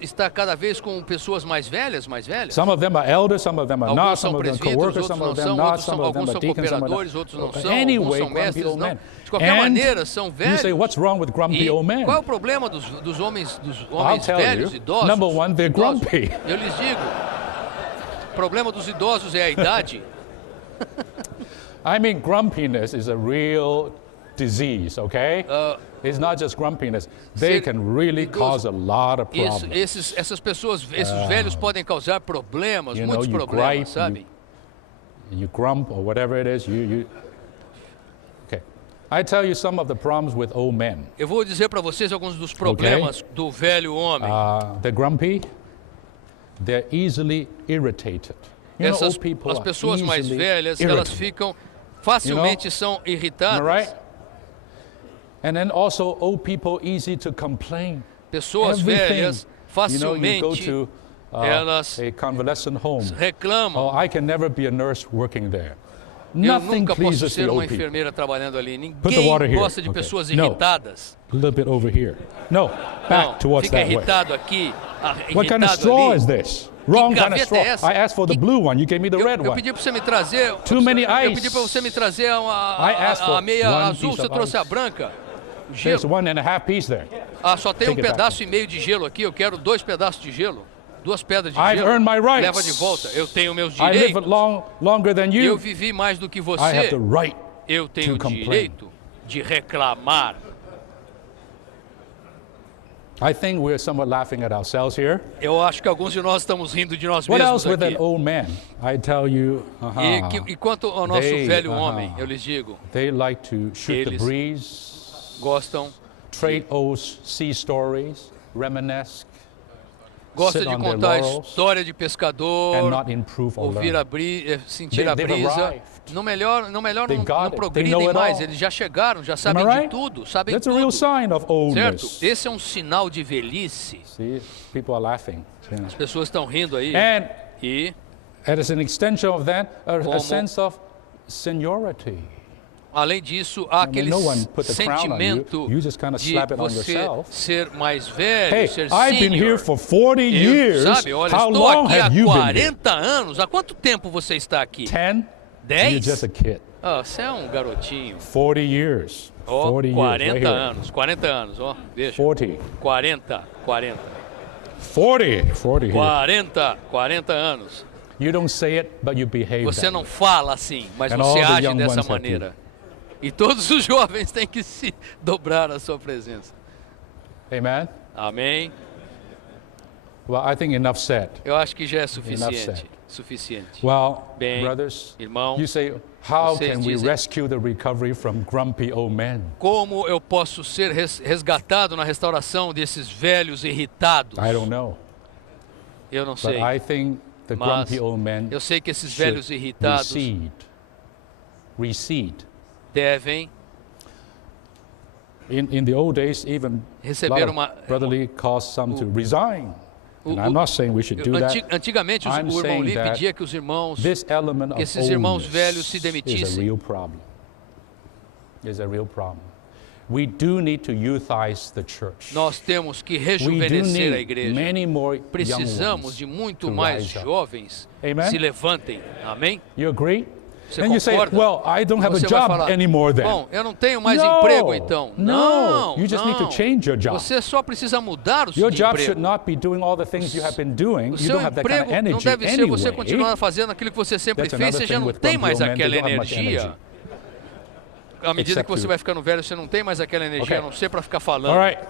está cada vez com pessoas mais velhas. Some of them are elders, some of them are not, Alguns some são of them presbíteros, co-workers, outros some não of them são, not, outros some são, of them alguns are são deacons, some of cooperadores, them. outros não são, Anyway, alguns são grumpy mestres, old não. men. De qualquer And maneira, são you velhos. say, what's wrong with grumpy E old men? qual é o problema dos homens I'll tell velhos, you. idosos? Number one, they're idosos? grumpy. Eu lhes digo, o problema dos idosos é a idade. I mean, grumpiness is a real disease, okay? It's not just grumpiness. They ser can really idoso- cause a lot of problems. Essas pessoas, esses velhos podem causar problemas, you know, muitos you problemas, gripe, sabe? You grump or whatever it is, Okay. I tell you some of the problems with old men. Eu vou dizer para vocês alguns dos problemas do velho homem. They're grumpy. They're easily irritated. You know, old people As are pessoas mais easily velhas, elas irritable. ficam facilmente são Am I irritadas. right? And then also old people easy to complain. Pessoas Everything. velhas You know, you go facilmente to elas a convalescent home. reclamam. Oh, I can never be a nurse working there. Eu Nothing nunca posso pleases the ser uma old people. enfermeira trabalhando ali. Put the water Ninguém here. gosta de Okay. pessoas No. irritadas. A little bit over here. No, back Não, towards fica that way. irritado aqui, What kind of irritado straw ali. is this? Wrong kind of gaveta straw. é essa? I asked for the Que- blue one. You gave me the red Eu one. pedi para você me trazer. Too many Eu ice. pedi para você me trazer I asked for a meia one azul, piece você of trouxe ice. a branca. O There's gelo. 1.5 piece there. Só tem um Take it back. pedaço e meio de gelo aqui. Eu quero 2 pedaços de gelo. 2 pedras de I've gelo. earned my rights. Leva de volta. Eu tenho meus I live direitos. longer than Eu you. vivi mais do que I have the você. right. Eu tenho o to complain. direito de reclamar. I think we're somewhat laughing at ourselves here. Eu acho que alguns de nós estamos rindo de nós What mesmos else with aqui. an old man? I tell you, E quanto ao nosso They, velho homem, eu lhes digo, they like to shoot the Eles breeze, gostam trade old sea stories, reminisce, gosta sit de on their contar a laurels história de and pescador, not improve or ouvir learn. sentir a They've brisa. arrived. Não melhor They não got it. They know progridem it mais, all. eles já chegaram, já Am I sabem de right? tudo, sabem That's a real tudo. sign of Certo? oldness. Esse é um sinal de velhice. See, people are laughing. Yeah. As pessoas estão rindo aí. And E as an extension of that, a Como- sense of seniority. além disso, há aquele no one put the crown on you. sentimento You just kinda de slap it on você yourself. ser mais velho, Hey, ser I've been here senior. for 40 years. Sabe, olha, How estou long aqui há have you been here? 40 anos. Há quanto tempo você está aqui? 10? 10? You're just a kid. Você é um garotinho. 40 years. Ó, 40 years. 40 Right here. anos, 40 anos, ó, veja. 40. 40 40 here. 40 anos. You don't say it, but you behave Você that não way. fala assim, mas And você all the age young dessa ones have maneira. E todos os jovens têm que se dobrar à sua presença. Amen? Amém? Well, I think enough said. Eu acho que já é said. suficiente. Well, Bem, brothers, irmãos, you say, how vocês can we dizem- rescue the recovery from grumpy old men? Como eu posso ser resgatado na restauração desses velhos irritados? I don't know. Eu não But sei. I think the Mas grumpy old men eu sei que esses should velhos irritados recede. devem In the old days, even a receber lot uma... of brotherly caused some to resign. And o- I'm not saying we should do that. Antigamente, I'm o irmão saying Lee that pedia que os irmãos... This element que of esses irmãos oldness velhos se is a demitissem. real problem. Is a real problem. we do need to youthize the church. Nós temos que We do rejuvenescer a need igreja. many more young Precisamos ones de muito to mais rise up. jovens Amen? se levantem. Amém? You agree? Você And you say, concorda? well, I don't have a Você vai job falar, anymore then. bom, eu não tenho mais No, emprego então. no. Não, You just need to não. change your job. Você só precisa mudar o seu Your job should emprego. not be doing all the things you have been doing. O You seu don't have that kind emprego of não energy deve ser você anyway. continuar fazendo aquilo que você sempre That's fez, another você já thing não with tem grumpy mais old men, aquela they don't have much energia. energy. À medida Except que você to- vai ficando velho, você não tem mais aquela energia, Okay. a não ser para ficar falando. All right.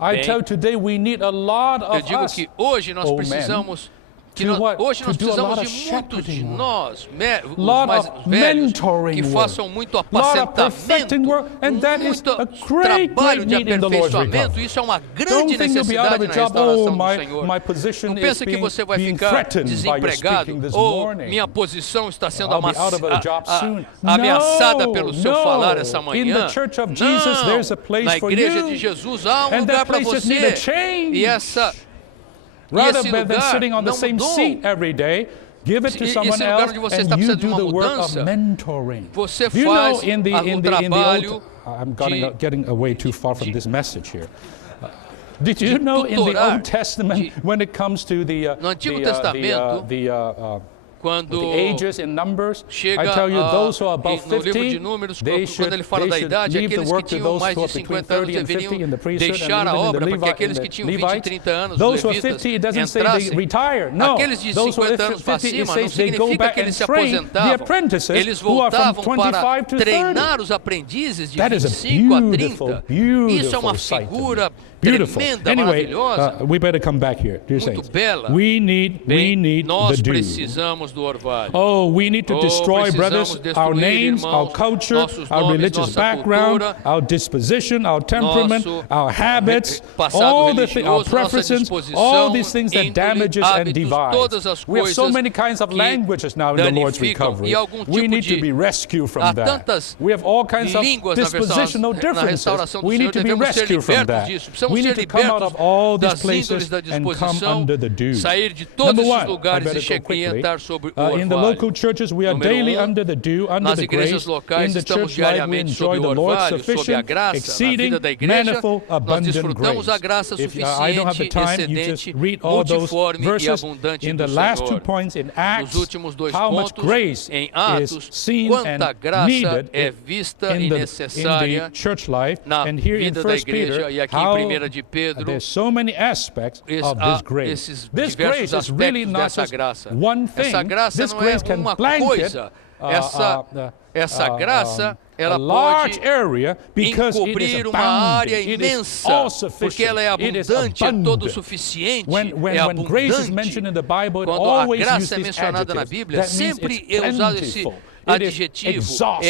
I Bem, tell today we need a lot Eu of digo us. que hoje nós old men, precisamos to what? hoje nós To do a precisamos lot de of muitos de shepherding work. nós, os Lot mais of velhos, mentoring que work. façam muito Lot of perfecting apacentamento, work, and that is muito a great, trabalho great de need in the Lord's aperfeiçoamento. recovery. Isso é uma Don't grande think you'll be out necessidade of a na job. restauração Oh, do Senhor. my position Não is pensa que você vai being ficar threatened by your desempregado speaking this ou morning. minha posição está sendo I'll be out of a job soon. ameaçada pelo seu No, falar essa no. manhã. In the Church of Jesus, Não. there's a place Na for igreja you. de Jesus há um And lugar that para place just need a você. change. E esse Rather than lugar sitting on the não same mudou. seat every day, give it to Esse someone lugar else onde você está and you precisando de do uma the work of mudança, mentoring. você Do you know faz in the trabalho Old, I'm getting away too far from this message here. Did de you know in the tutorar, Old Testament when it comes to No Antigo Testamento, quando the ages in numbers, chega I tell you, those who are above no livro 50, de Números, they quando ele fala da idade, leave the aqueles que work to tinham those mais who de are between 50 anos 30 and 50 deveriam in the priesthood deixar a and even obra, in porque the aqueles que Levite, tinham 20 e 30 anos, os those who are levitas, 50, it doesn't say they entrassem. retire. No, Aqueles de those who are 50 anos 50, para it cima, não says they go significa back que and eles se train the aposentavam. apprentices Eles who are from voltavam 25 para to 30. treinar os aprendizes de That is a 25 a beautiful, 30. beautiful Isso é uma sight to me. figura Beautiful. tremenda, Anyway, maravilhosa. we better come back here, dear Muito saints. bela. We need Nós the dew. precisamos do orvalho. Oh, we need to destroy, brothers, precisamos our destruir, names, our irmãos, culture, nossos our nomes, religious nossa background, cultura, our disposition, our temperament, nosso our habits, passado all the religioso, our nossa preferences, disposição, all these things that índole, damages and hábitos, divides. todas as We have so coisas many kinds of que languages now in the Lord's danificam, recovery. e algum We tipo need to de- be rescued from há that. tantas We have all kinds of línguas na dispositional na differences. restauração do We Senhor, need to be devemos ser rescued from libertos that. disso. Precisamos We ser need to come out libertos of all these das índoles places da and come disposição, under the dew. sair de todos Number esses one, I lugares better e go chegar e quickly. entrar sobre o In the orvalho. local churches, we are Número daily um, under the dew, under nas the igrejas grace. locais In the estamos church life, we diariamente enjoy sob the o Lord's orvalho, sob a sufficient, graça. Na exceeding, vida da igreja, manifold, nós abundant desfrutamos grace. a graça If I don't have the suficiente, time, you excedente, just read all those multiforme e verses. abundante In do the last 2 Senhor. points in Nos Acts, últimos 2 how much pontos, grace em is Atos, seen quanta and graça needed é vista in e the necessária church life. na And here in vida da 1 igreja, Peter, e aqui how em 1 de Pedro, there's so many aspects of há this grace. esses This diversos grace is really aspectos not dessa just graça. one thing. Essa graça This não é grace can uma blanket coisa. Essa graça, a ela large pode area because it is encobrir uma área abounding. It is imensa, all porque ela é sufficient. It is abundante, é todo abundant. suficiente, When é grace is abundante. mentioned in the Bible, it Quando a always graça uses é these mencionada na adjectives. Bíblia, That means sempre it's é usado esse plentiful. It is adjetivo, é exhaustless.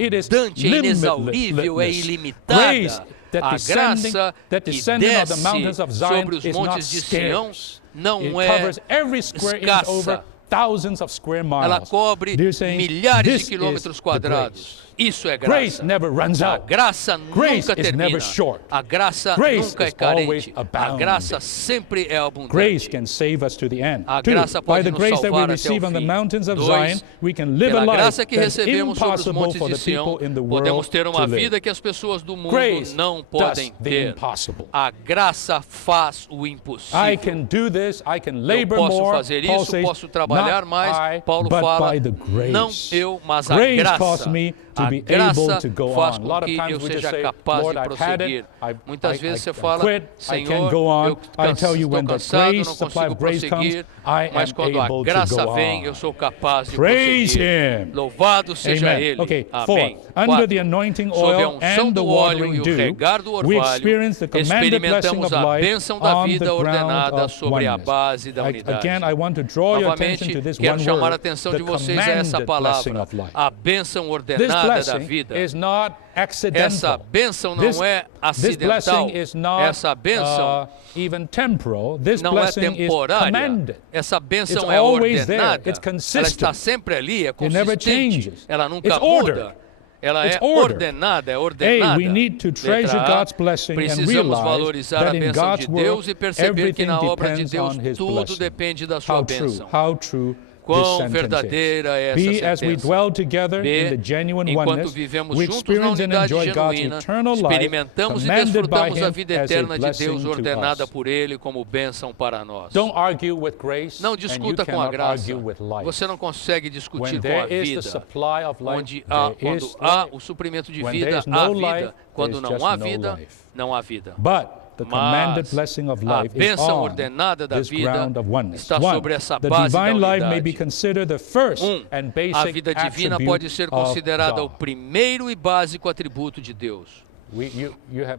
It is abundante, é inexaurível, é limitless. ilimitada. Grace that A descending, graça that que descending on the mountains of desce Zion sobre os is not montes de Sião scarce. não It é covers every square inch escassa. over thousands of square miles. Ela cobre Dear saints, milhares this de quilômetros is the quadrados. grace. Isso é Grace graça. never runs A out. graça Grace nunca is termina. never short. A graça Grace nunca é is always carente. A abounding. graça sempre é abundante. Grace can save us to the end. A Two, graça by pode the nos grace that we salvar até o receive on the fim. mountains of Dois, Zion, we can live a pela life graça que that's recebemos sobre os impossible montes for de the Sião, people in the world podemos ter to uma live. vida que as pessoas do mundo Grace não does podem the ter. impossible. A graça faz o impossível. I can do this, I can Eu labor posso more. fazer Paul isso, says, posso trabalhar not mais. I, Paulo but fala, by the grace. não eu, mas a Grace graça. caused me to A be graça able to go faz on. A com lot of que times eu we just seja say, capaz Lord, de I've had prosseguir. it. Muitas vezes você fala, quit, I can't Senhor, go on. eu I tell you, estou when the cansado, grace, não supply consigo of grace comes, prosseguir, I mas am quando a able to graça go vem, on. eu sou capaz de Praise prosseguir. Him. Louvado seja Amen. Ele. Okay, Amém. fourth, under Quatro, the anointing sob a oil unção and the do óleo watering e o dew, regar do we orvalho, experience the commanded blessing experimentamos of a life bênção da on the vida ground ordenada of sobre a oneness. base da unidade. Again, I want to draw your attention Novamente, to this quero one chamar a word, atenção the de vocês a essa commanded blessing palavra, of life. a bênção This ordenada da blessing vida. is not accidental. Essa bênção não This- é This blessing acidental. is not Essa bênção even temporal. This não é blessing is temporária. commanded. Essa bênção It's é always there. ordenada. It's Ela está consistent. sempre ali, é It never consistente. changes. Ela nunca It's muda. ordered. Ela It's é ordered. ordenada, é Hey, ordenada. we need to treasure Letra A, God's blessing and precisamos realize valorizar a that in bênção God's de Deus work, e perceber que everything na obra de depends Deus on His tudo blessing. depende da sua How true, bênção. how true, Quão sentence verdadeira é is. essa B, as we sentença. dwell together in the B, genuine enquanto oneness, vivemos we juntos na experience and unidade enjoy God's genuína, eternal life, experimentamos e commanded by desfrutamos a Him vida as a eterna de blessing Deus to ordenada us. por Ele como bênção para nós. Don't argue with grace, Não and you discuta com a cannot graça. argue with life. Você não consegue When discutir com there a is the vida. supply of life, Onde there is quando há life. o suprimento de When vida, there is há no vida. life, Quando there is não just há no vida, life. não há vida. But the commanded Mas blessing of a life is bênção on ordenada da this vida ground of oneness. está One, sobre essa the base da divine life may be unidade. considered the first and A basic vida divina attribute pode ser of considerada o God. primeiro e básico atributo de Deus.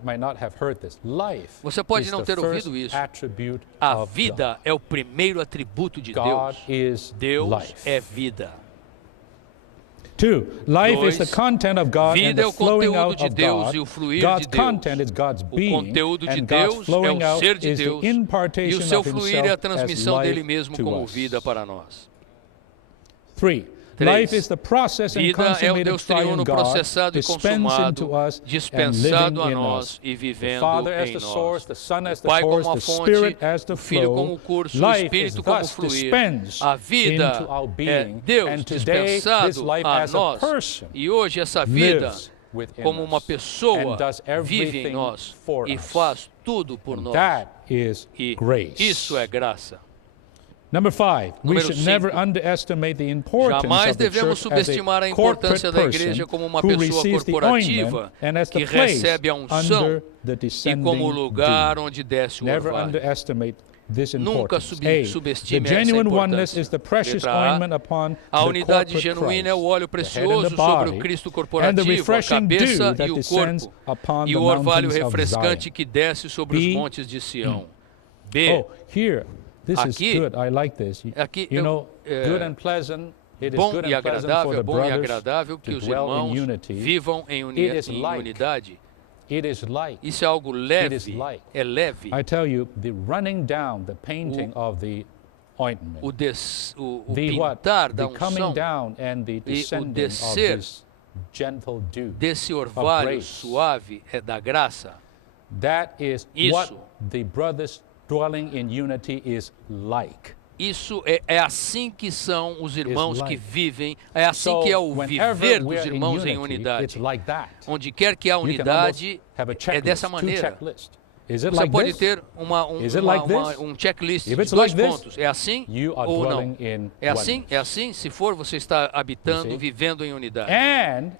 Might not have heard this. Life Você pode is não the ter first ouvido isso. attribute A of vida God. é o primeiro atributo de God Deus. is Deus life. é vida. Two, life is the Dois, content of God and vida é the o flowing conteúdo out de of Deus God. e o fluir God's de Deus. content is God's O being, conteúdo de and Deus God's é flowing o out ser de is the Deus e o impartation seu of fluir é a Himself as transmissão dele life mesmo to como us. vida para nós. Three, Três, life is the process and vida é o consummated Deus triune triuno God processado e dispensed consumado, into us and dispensado a living in nós us. e The vivendo Father as em the nós. source, the Son as O the Pai force, como a the fonte, Spirit as the o Filho como flow. o curso, o Life is Espírito como o thus fluir. dispensed A vida into our é being, Deus and today this dispensado life a as a nós. person E hoje essa vida, lives within como uma us pessoa, and does vive em everything nós for e us. faz tudo por nós. That is E grace. isso é graça. Number five, we Número should cinco. never underestimate the importance Jamais of the devemos church as subestimar a a corporate importância da igreja person como uma who pessoa receives the corporativa ointment and as the que place recebe a unção under the e descending como o lugar dew. onde desce o Never orvalho. underestimate this Nunca importance. A, the subestime essa genuine oneness importância. is the precious Letra A, ointment upon a the unidade corporate genuína é o Christ, óleo the head and precioso the sobre body, o Cristo and the corporativo, a refreshing cabeça dew that e o descends corpo, upon e the o orvalho mountains of refrescante Zion. que desce sobre os B, montes de Sião. B. Oh, here, this is Aqui- good. I like this. aqui You eu- know, good and pleasant. It is Bom good e and pleasant for agradável, the é bom e brothers agradável que to os dwell irmãos in unity. vivam em It is like- unidade. It is like, Isso é algo is leve, like- é leve. I tell you, the running down, the painting of the ointment, O the what? pintar da The coming unção down and the descending of descer this gentle dew. desse orvalho grace. suave é da graça. That is Isso. what the brothers dwelling in unity is like. Isso é assim que são os irmãos que like. vivem, é assim So que é o whenever viver we dos are irmãos em it's unidade. like that. Onde quer que há You can almost unidade, have a é checklist, dessa two maneira. checklists. Is it Você like pode this? ter Is it like this? um checklist If de it's dois like this, pontos. É assim You are ou dwelling não? in É assim? oneness. É assim? Se for, você está habitando, see? vivendo em unidade. And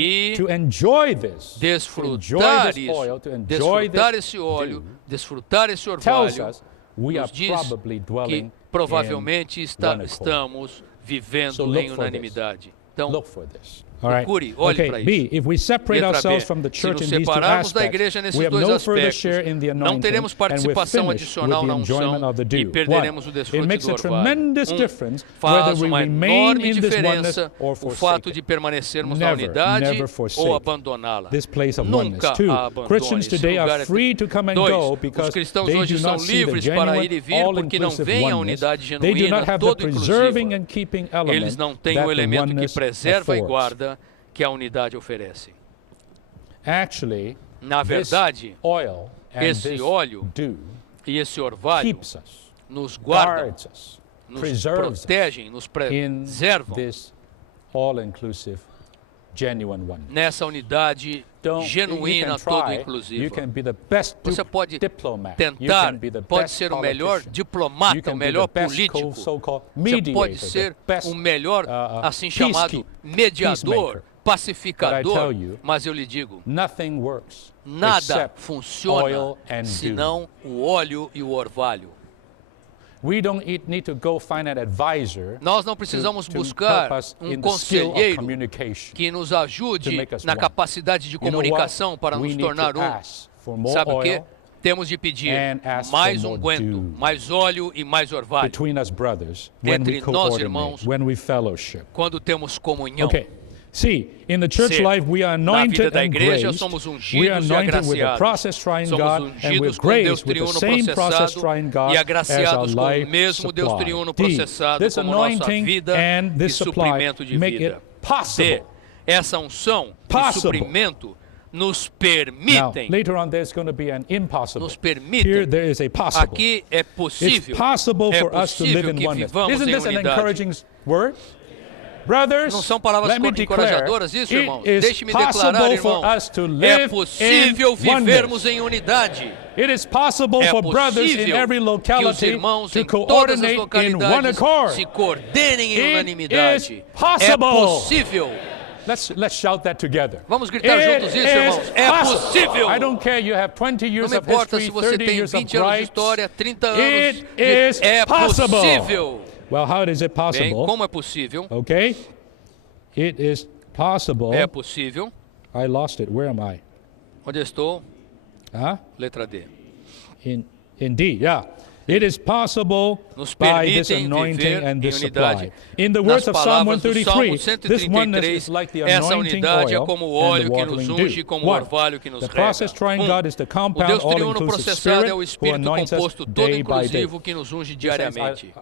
E to enjoy this, to enjoy Desfrutar this isso, oil, to enjoy desfrutar this esse óleo, dew, desfrutar esse tells orvalho, us we are nos diz probably que dwelling provavelmente in one accord. estamos vivendo So look em for unanimidade. Então, Look for this. All right. procure, olhe Okay, para B, isso. if we separate Letra ourselves B, from the se church nos in these two separarmos da igreja aspects, nesses we have dois no further aspectos, share in the não anointing, teremos and we're participação finished with adicional the na enjoyment unção of the e dew. perderemos One, o desfrute it makes do a orvalho. tremendous difference whether Faz we uma remain enorme in this oneness diferença or o forsake fato it. de permanecermos na Never, unidade never forsake ou abandoná-la. this place of Nunca oneness. Two, a abandone. Christians Esse today lugar are é free to come and Dois, go os because cristãos they hoje do são not see the livres para ir e genuine, vir porque não all-inclusive veem a oneness. unidade They do genuína, not have the todo preserving inclusiva. and keeping Eles element não têm that o the elemento que oneness preserva e affords. guarda que a unidade oferece. Actually, Na this verdade, oil and esse this óleo dew e esse orvalho keeps us, nos guardam, guards us, nos preserves us protegem, nos in preservam this all-inclusive, genuine oneness. nessa unidade You genuína, can todo try, you inclusiva. can be the best Você pode diplomat. tentar, You can be the pode best ser o melhor politician. You diplomata, can o be melhor the best político. so-called Você mediator, pode the ser best, o melhor, assim chamado, mediador, peacemaker. But I pacificador. tell you, Mas eu lhe digo, nothing works nada except funciona oil and dew. senão o óleo e o orvalho. We don't need to go find an advisor Nós não precisamos to buscar help us um in the skill of conselheiro communication. que nos to ajude make us na one. capacidade de You know comunicação what? para We nos need tornar to um. ask for more Sabe o quê? oil Temos de pedir and ask mais for more unguento, dew. mais óleo e mais orvalho between us brothers when Entre we nós, coordinate, irmãos, when we fellowship. quando temos comunhão. Okay. See, in the church C. life we are Na vida anointed da and igreja graced. somos We are ungidos e anointed with the agraciados. process trying Somos God and ungidos with com Deus grace with the triuno same process processado trying God e as our agraciados com o life mesmo Deus supply. triuno D. processado This como nossa anointing vida and e this supply suprimento de make it vida. D. possible. Essa unção e Possible. suprimento nos Now, permitem. later on, there's going to be an impossible. Nos permitem. Here, there is a possible. Aqui é It's possível. possible É for us to live possível in que oneness. vivamos Isn't em this an unidade. encouraging word? Brothers, Não são palavras let me declare, encorajadoras isso, irmãos? it is Deixe-me declarar, possible for irmãos. us to É live possível in vivermos oneness. em unidade. It is possible É for brothers in possível every que os locality irmãos to em todas as coordinate in one localidades accord. se coordenem em It unanimidade. is É possible. possível. Let's shout that together. Vamos gritar juntos isso, is irmãos. É possible. possível. I don't care you have 20 Não years me of importa history, se você 30 tem years of 20 anos de rights. história, 30 anos. It is É possible. possível. Well, how is it Bem, possible? como é possível? Okay? It is possible. É possível. I lost it. Where am I? Onde eu estou? Huh? Letra D. Indeed, yeah. It is possible Nos by this permitem anointing viver and em this unidade. supply. In the Nas words of Psalm palavras do Salmo 133, this oneness 133, is like the essa anointing unidade é oil como o and óleo the que nos watering unge, dew. como o One, orvalho que nos the process trying God is the O compound, Deus triuno all-inclusive processado é o Spirit who Espírito anoints us composto todo day by day. inclusivo que nos unge Saints, diariamente.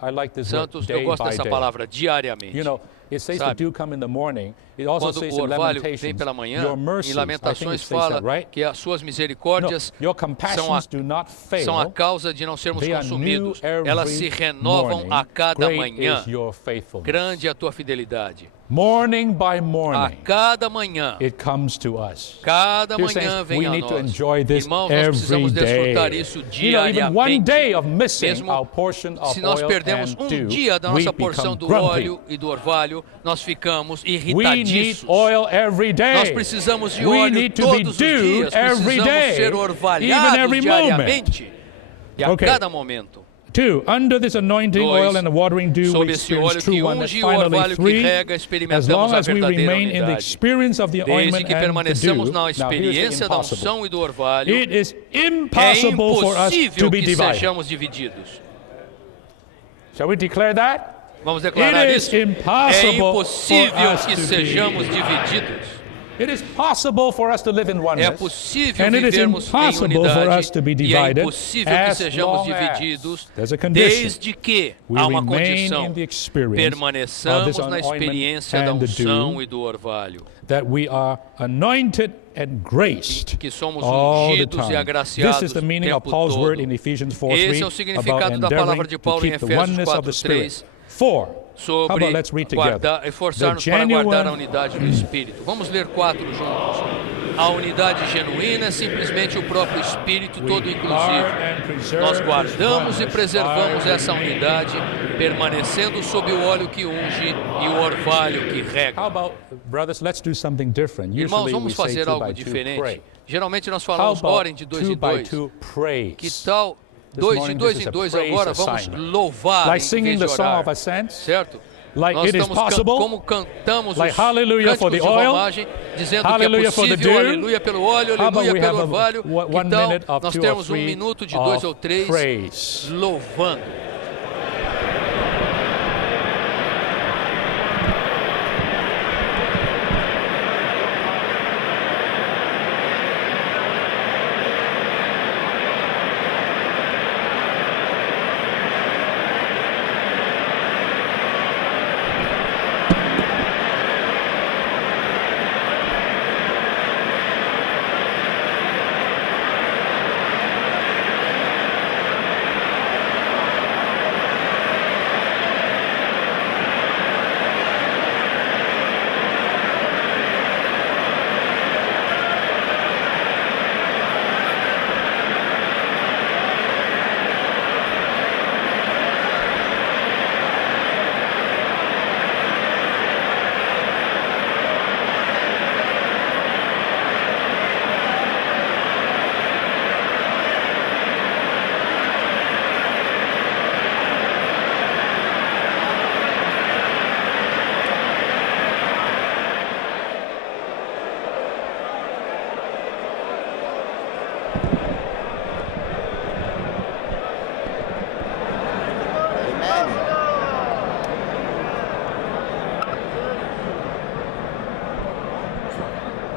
I like this word, Santos, day eu gosto by dessa day. palavra, diariamente. You know, it says the Sabe? dew come in the morning. It also Quando says o in orvalho vem Lamentations, pela manhã, your em mercies, I think it Lamentações says fala that, right? que as suas No, misericórdias your são compassions do not fail. são a causa de não sermos They are consumidos. new every Elas se renovam morning. a cada Great manhã. is your faithfulness. Grande é a tua fidelidade. Morning by A morning, cada manhã, it comes to us. cada Dear manhã saints, vem we a need to nós. enjoy this Irmãos, nós every precisamos desfrutar day. isso You know, even one diariamente. day of missing Mesmo our portion of se nós oil perdemos and dew, dia da we nossa become porção do grumpy. óleo e do orvalho, nós ficamos We need irritadiços. oil every day. Nós precisamos de We óleo need to be todos os dewed dias. every Precisamos day, ser even orvalhados every diariamente. E a Okay. cada momento. 2, under this anointing Dois, oil and the watering dew, sob we esse experience óleo true que oneness. unge e o Finally, orvalho que 3, rega, as experimentamos long a as we verdadeira remain in the unidade. experience of the Desde ointment que and the permanecemos dew, na now here's the experiência da impossible. unção e do orvalho, It is é impossible for us to impossível be que divided. sejamos divididos. Shall we declare that? Vamos declarar It is isso? É impossible impossível for us que to be- sejamos divididos. It is possible for us to live in É oneness. possível And it is vivermos em impossible for us unidade to be e é divided impossível que as sejamos long as divididos there's a condition. desde que We há uma remain condição. in the experience of Permaneçamos this na anointment experiência da and the unção dew, e do orvalho. that we are anointed and graced Que somos all the ungidos e time. agraciados This is the o meaning of tempo Paul's todo. word in Ephesians 4:3 Esse é o about significado da palavra endeavoring de to Paulo em keep the Efésios oneness of the 4:3. Spirit. 4. How Sobre about let's read together? guardar, esforçar-nos para guardar a unidade do Espírito. Vamos ler 4 juntos. A unidade genuína é simplesmente o próprio Espírito todo inclusivo. Nós guardamos e preservamos essa unidade, permanecendo sob o óleo que unge e o orvalho que rega. How about, brothers, let's do something different. Irmãos, Usually we vamos say fazer 2 algo by 2 diferente. pray. Geralmente nós How falamos about orem de 2 em 2 by 2. 2 praise? Que tal This de morning, 2 this is em a 2 praise agora? Vamos assignment. louvar Like em singing vez the de song orar. of ascents? Certo? Like Nós it is estamos possible? como cantamos Like os hallelujah for cânticos the de oil? romagem, dizendo Hallelujah que é for the possível, dew? aleluia pelo óleo, How about aleluia we pelo have orvalho. one Que tal minute of nós 2 or temos 3 minuto de 2 ou 3 praise? louvando.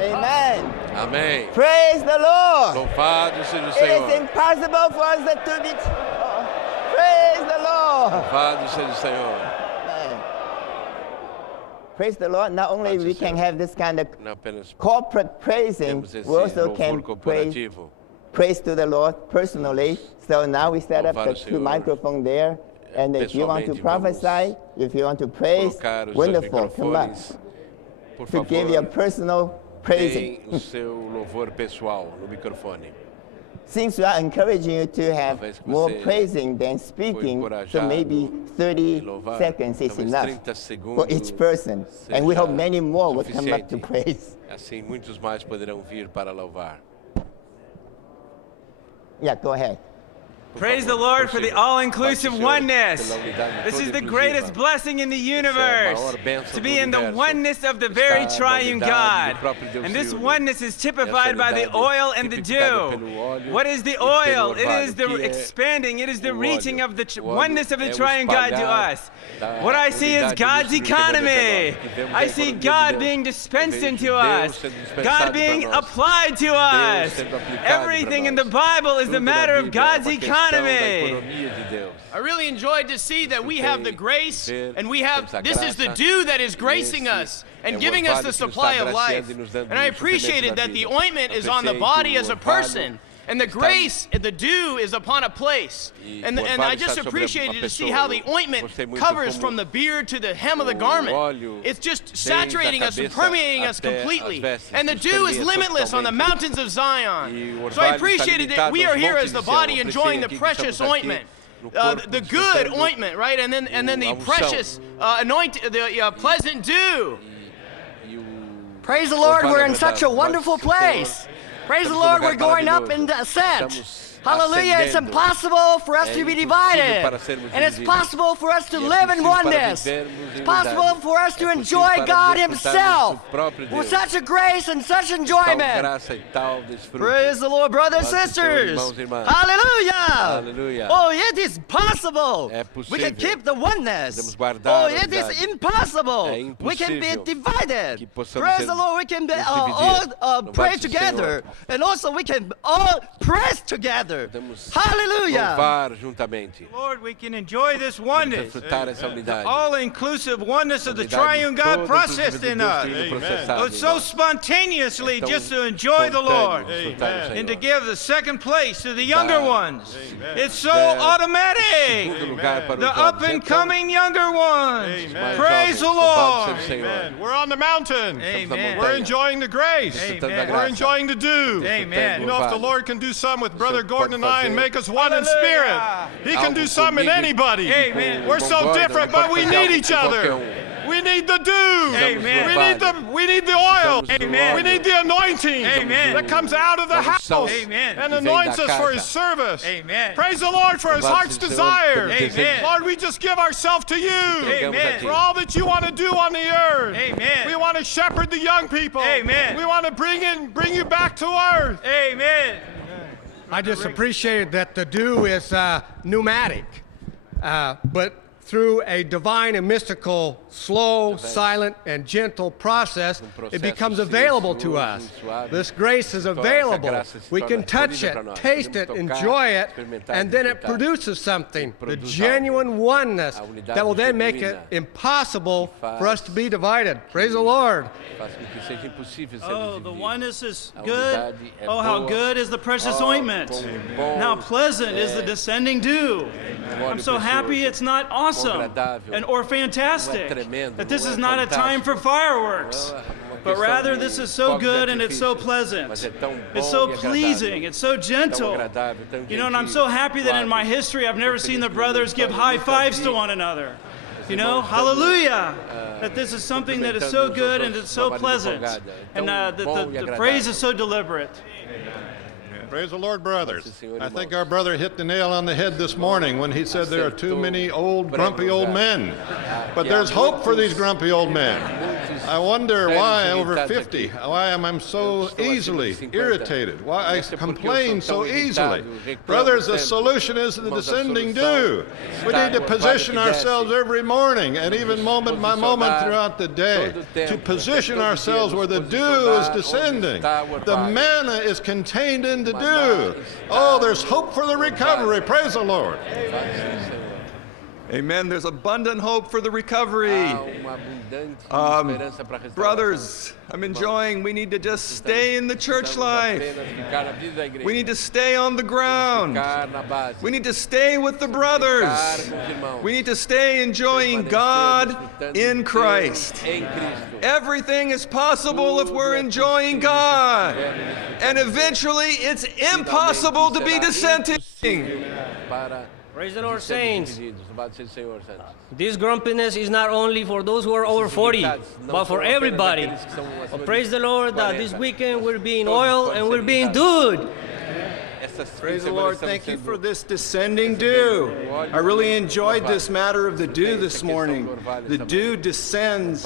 Amen. Amém. Praise the Lord. Louvado seja o It is Senhor. impossible for us to be. Praise the Lord. Louvado seja o Senhor. Amen. Praise the Lord. Not only we can have this kind of Não apenas corporate praising, temos esse we also louvor can corporativo. praise to the Lord personally. So now we set up Louvar the o two Senhor microphones there. And if you want to pessoalmente, prophesy, if you want to praise, Colocar os dois wonderful. Come up microfones. Por to give your favor, personal praising. tem o seu louvor pessoal no microfone. Since we are encouraging you to have Talvez que more você praising than speaking, so encorajado maybe 30 louvar, seconds is talvez enough 30 for each segundos person. And we seja hope many more will come up to suficiente. praise. Assim, muitos mais poderão vir para louvar. Yeah, go ahead. Praise the Lord for the all-inclusive oneness. Pela unidade This is toda the inclusiva. greatest blessing in the universe, maior bênção to do be in the universo. oneness of the very Estar na triune unidade God. do próprio Deus And this triuno. oneness is typified by the unidade oil and the tipificada dew. pelo óleo What is the e pelo oil? It orvalho. is O the que é expanding, it is the o reaching óleo? of the O óleo oneness of the é o triune God to espalhar us. da What I see is unidade God's do Espírito economy. Deus que vemos I a see economia de God Deus. being dispensed Eu vejo into Deus us, sendo dispensado God para being nós. applied to Deus us. sendo aplicado Everything para in the nós. Bible is the Tudo na matter of Bíblia é God's uma questão da economy. economia de Deus. I really enjoyed to see that we have the grace and we have, this is the dew that is gracing us and giving us the supply of life. And I appreciated that the ointment is on the body as a person. And the grace, the dew is upon a place. And I just appreciated to see how the ointment covers from the beard to the hem of the garment. It's just saturating us and permeating us completely. And the dew is limitless on the mountains of Zion. So I appreciated that we are here as the body enjoying the precious ointment. The good ointment, right? And then the precious the pleasant dew. Praise the Lord, we're in such a wonderful place. Praise the Lord, we're going up in ascent. Hallelujah, it's impossible for us to be divided. And it's possible for us to live in oneness. It's possible for us to enjoy God Himself with such a grace and such enjoyment. Praise the Lord, brothers and sisters. Hallelujah. Oh, it is possible. We can keep the oneness. Oh, it is impossible. We can be divided. Praise the Lord, we can all pray together. And also we can all praise together. Hallelujah. Louvar juntamente. Lord, we can enjoy this oneness. Desfrutar essa unidade. All-inclusive oneness of the Unidade triune God toda processed inclusiva in do Deus us. Trino processado Oh, em so nós. spontaneously Tão just to enjoy the Lord espontâneo desfrutar do and to Senhor. give the second place to the younger Dar ones. It's so segundo automatic. lugar para os The jovens. up and Então, coming younger ones. mais Praise the jovens, louvado Lord. seja o Senhor. We're on the mountain. Amen. We're enjoying the grace. Amen. We're enjoying the dew. Amen. You know, if the Lord can do some with Brother Senhor Gordon and pode I and fazer make us one in spirit, He can do some in anybody. Amen. We're so different, but we need each other. We need the dew. Amen. We need the oil. Amen. We need the anointing Amen. that comes out of the house Amen. and anoints us for His service. Amen. Praise the Lord for His heart's desire. Amen. Lord, we just give ourselves to You Amen. for all that You want to do on the earth. Amen. We want to shepherd the young people. Amen. We want to bring You back to earth. Amen. I just appreciated that the dew is pneumatic, but through a divine and mystical, slow, silent, and gentle process, it becomes available to us. This grace is available. We can touch it, taste it, enjoy it, and then it produces something, the genuine oneness that will then make it impossible for us to be divided. Praise the Lord. Oh, the oneness is good. Oh, how good is the precious ointment. How pleasant is the descending dew. I'm so happy it's not awesome or fantastic, that this is not a time for fireworks, but rather this is so good and it's so pleasant. It's so pleasing. It's so gentle. You know, and I'm so happy that in my history I've never seen the brothers give high fives to one another. You know, hallelujah, that this is something that is so good and it's so pleasant, and the praise is so deliberate. Praise the Lord, brothers. I think our brother hit the nail on the head this morning when he said there are too many old, grumpy old men. But there's hope for these grumpy old men. I wonder why over 50, why am I so easily irritated, why I complain so easily. Brothers, the solution is the descending dew. We need to position ourselves every morning and even moment by moment throughout the day to position ourselves where the dew is descending. The manna is contained in the dew. Oh, there's hope for the recovery. Praise the Lord. Amen. There's abundant hope for the recovery. Brothers, I'm enjoying. We need to just stay in the church life. We need to stay on the ground. We need to stay with the brothers. We need to stay enjoying God in Christ. Everything is possible if we're enjoying God. And eventually it's impossible to be dissenting. Praise the Lord, saints. This grumpiness is not only for those who are over 40, but for everybody. But praise the Lord that this weekend we're being oiled and we're being dude. Praise the Lord. Thank you for this descending dew. I really enjoyed this matter of the dew this morning. The dew descends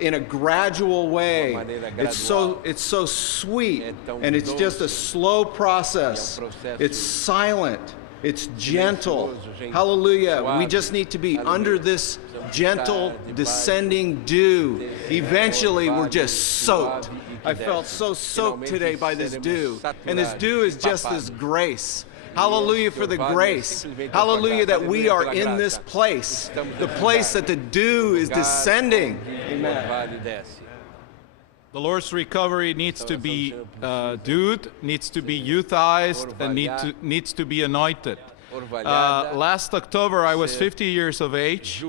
in a gradual way. It's so sweet, and it's just a slow process. It's silent. It's gentle. Hallelujah. We just need to be under this gentle, descending dew. Eventually, we're just soaked. I felt so soaked today by this dew. And this dew is just this grace. Hallelujah for the grace. Hallelujah that we are in this place. The place that the dew is descending. Amen. The Lord's recovery needs to be dewed, needs to be youthized, and needs to be anointed. Last October, I was 50 years of age,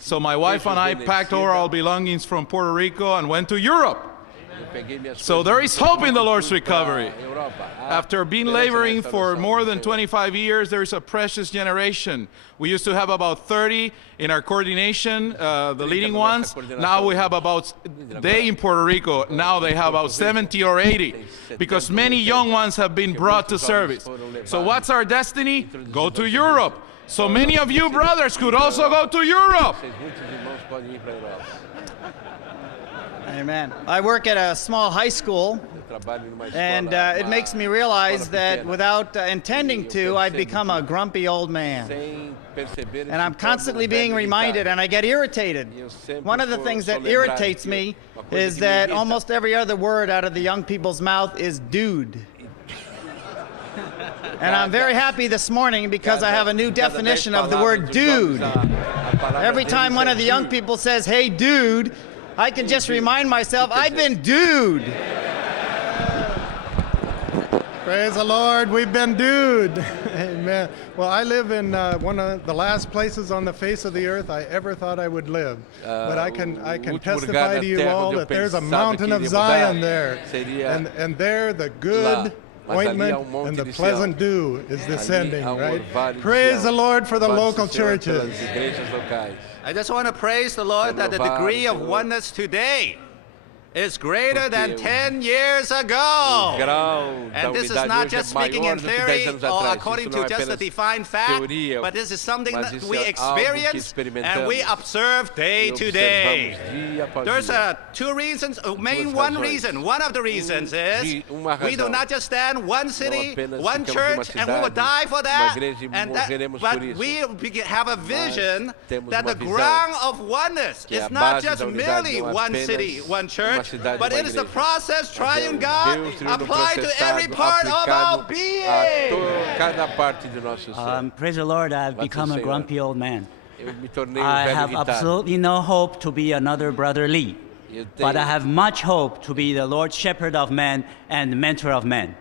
so my wife and I packed all our belongings from Puerto Rico and went to Europe. So there is hope in the Lord's recovery. After being laboring for more than 25 years, there is a precious generation. We used to have about 30 in our coordination, the leading ones. Now we have about, in Puerto Rico, now they have about 70 or 80, because many young ones have been brought to service. So what's our destiny? Go to Europe. So many of you brothers could also go to Europe. Amen. I work at a small high school, and it makes me realize that without intending to, I've become a grumpy old man. And I'm constantly being reminded, and I get irritated. One of the things that irritates me is that almost every other word out of the young people's mouth is dude. And I'm very happy this morning because I have a new definition of the word dude. Every time one of the young people says, "Hey, dude," I can just remind myself, I've been dude. Praise the Lord, we've been dude. Amen. Well, I live in one of the last places on the face of the earth I ever thought I would live. But I can testify to you all that there's a mountain of Zion there. And there the good ointment and the pleasant dew is descending, right? Praise the Lord for the local churches. I just want to praise the Lord that the degree of oneness today is greater than 10 years ago. And this is not just speaking in theory or according to just a defined fact, but this is something that we experience and we observe day to day. There's two reasons, one reason. One of the reasons is we do not just stand one city, one church, and we will die for that. But we have a vision that the ground of oneness is not just merely one city, one church, but it is the process, triune God, applied to every part of our being. Praise the Lord, I've become a grumpy old man. I have absolutely no hope to be another Brother Lee, but I have much hope to be the Lord Shepherd of men and mentor of men.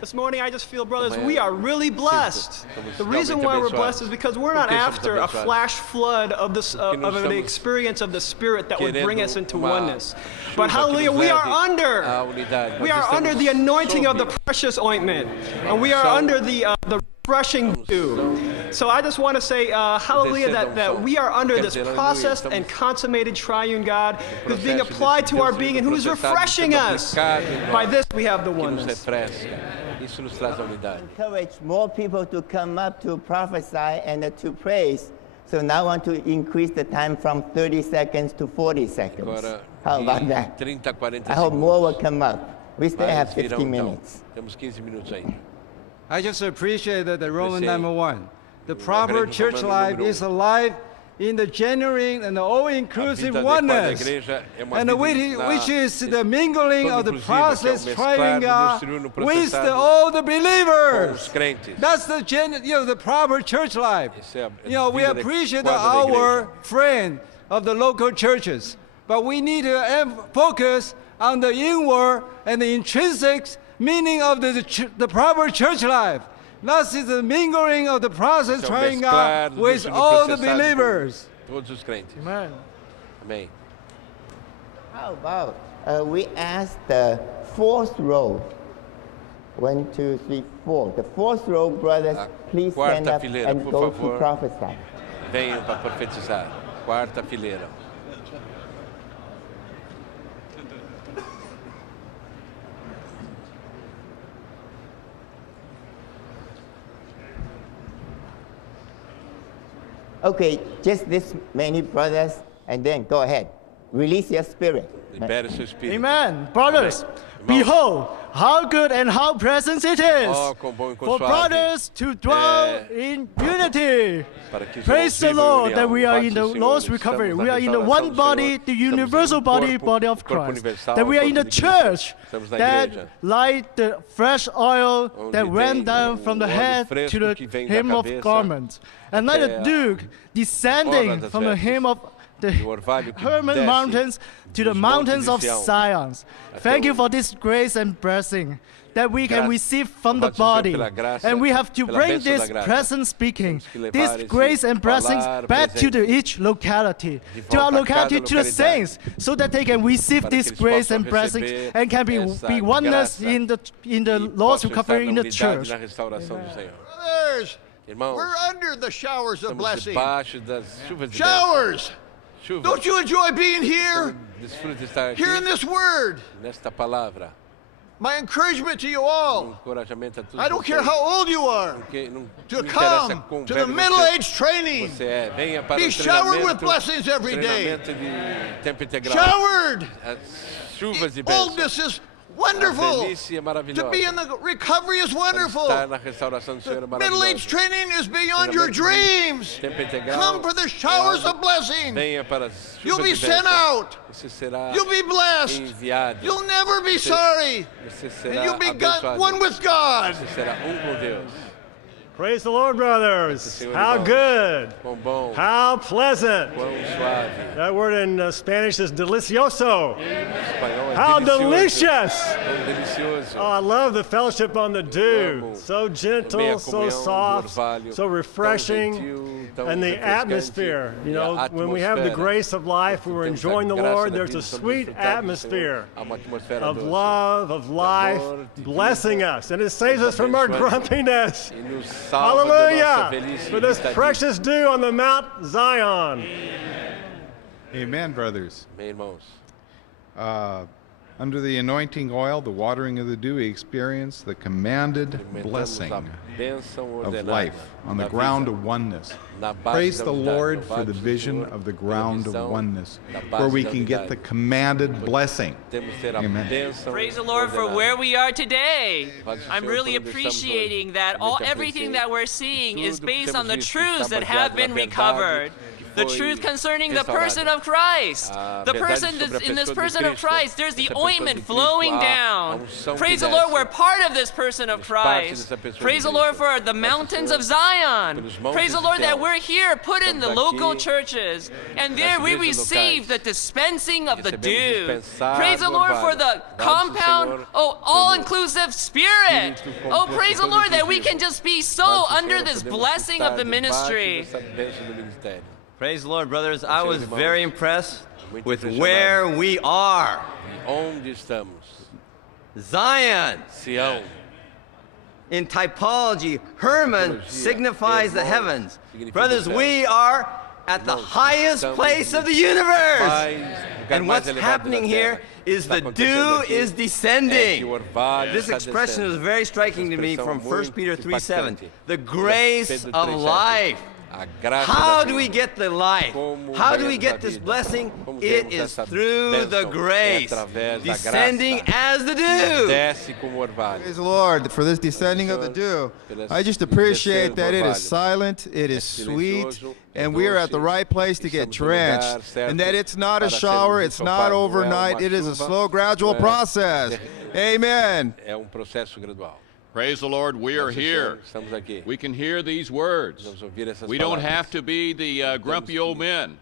This morning, I just feel, brothers, we are really blessed. The reason why we're blessed is because we're not after a flash flood of the experience of the Spirit that would bring us into oneness. But hallelujah, we are under the anointing of the precious ointment, and we are under the refreshing dew. So I just want to say, hallelujah, that we are under this processed and consummated triune God who's being applied to our being and who is refreshing us. By this, we have the oneness. Encourage more people to come up to prophesy and to praise. So now I want to increase the time from 30 seconds to 40 seconds. How about that? I hope more will come up. We still have 15 minutes. I just appreciate that the Roman number one. The proper church life is a life in the genuine and all-inclusive oneness, and which is the mingling of the process triangle with all the believers. That's the proper church life. We appreciate our friend of the local churches, but we need to focus on the inward and the intrinsic meaning of the proper church life. That is the mingling of the process triangle with all the believers. Amen. Amen. How about we ask the fourth row? 1, 2, 3, 4. The fourth row, brothers, please stand up and go to prophesy. Venham para profetizar. Quarta fileira. Okay, just this many brothers, and then go ahead. Release your spirit. Libere seu espírito. Amen. Brothers, behold, how good and how pleasant it is for brothers to dwell in unity. Praise the Lord that we are in the Lord's recovery. We are in the one body, the universal body of Christ. That we are in the church that like the fresh oil that ran down from the head to the hem of garments. And like a dew descending from the hem of the Hermon Mountains to the mountains of Zion. Thank you for this grace and blessing that we can receive from the body. And we have to bring this present speaking, this grace and blessings back to each locality, to our locality, to the saints, so that they can receive this grace and blessings and can be oneness in the Lord's recovery in the church. Brothers, we're under the showers of blessing. Showers! Don't you enjoy being here? Hearing this word. My encouragement to you all, I don't care how old you are, to come to the middle-age training. Be showered with blessings every day. Showered! Oldness is wonderful. To be in the recovery is wonderful. Middle-age training is beyond your dreams. Come for the showers of blessing. You'll be sent out. You'll be blessed. You'll never be sorry. And you'll be one with God. Praise the Lord, brothers. How good. How pleasant. That word in Spanish is delicioso. How delicious. Oh, I love the fellowship on the dew. So gentle, so soft, so refreshing. And the atmosphere. You know, when we have the grace of life, when we're enjoying the Lord, there's a sweet atmosphere of love, of life, blessing us. And it saves us from our grumpiness. Hallelujah! For this precious dew on the Mount Zion. Amen, brothers. Under the anointing oil, the watering of the dew, we experience the commanded blessing of life on the ground of oneness. Praise the Lord for the vision of the ground of oneness, where we can get the commanded blessing. Amen. Praise the Lord for where we are today. I'm really appreciating that everything that we're seeing is based on the truths that have been recovered. The truth concerning the person of Christ. The person in this person of Christ, there's the ointment flowing down. Praise the Lord, we're part of this person of Christ. Praise the Lord for the mountains of Zion. Praise the Lord that we're here, put in the local churches, and there we receive the dispensing of the dew. Praise the Lord for the compound, all-inclusive spirit. Oh, praise the Lord that we can just be so under this blessing of the ministry. Praise the Lord, brothers. I was very impressed with where we are. Zion. In typology, Hermon signifies the heavens. Brothers, we are at the highest place of the universe. And what's happening here is the dew is descending. This expression is very striking to me from 1 Peter 3:7. The grace of life. How do we get the life? How do we get this blessing? It is through the grace, descending as the dew. Praise the Lord for this descending of the dew. I just appreciate that it is silent, it is sweet, and we are at the right place to get drenched. And that it's not a shower, it's not overnight, it is a slow, gradual process. Amen. Praise the Lord, we are here. We can hear these words. We don't have to be the grumpy old men.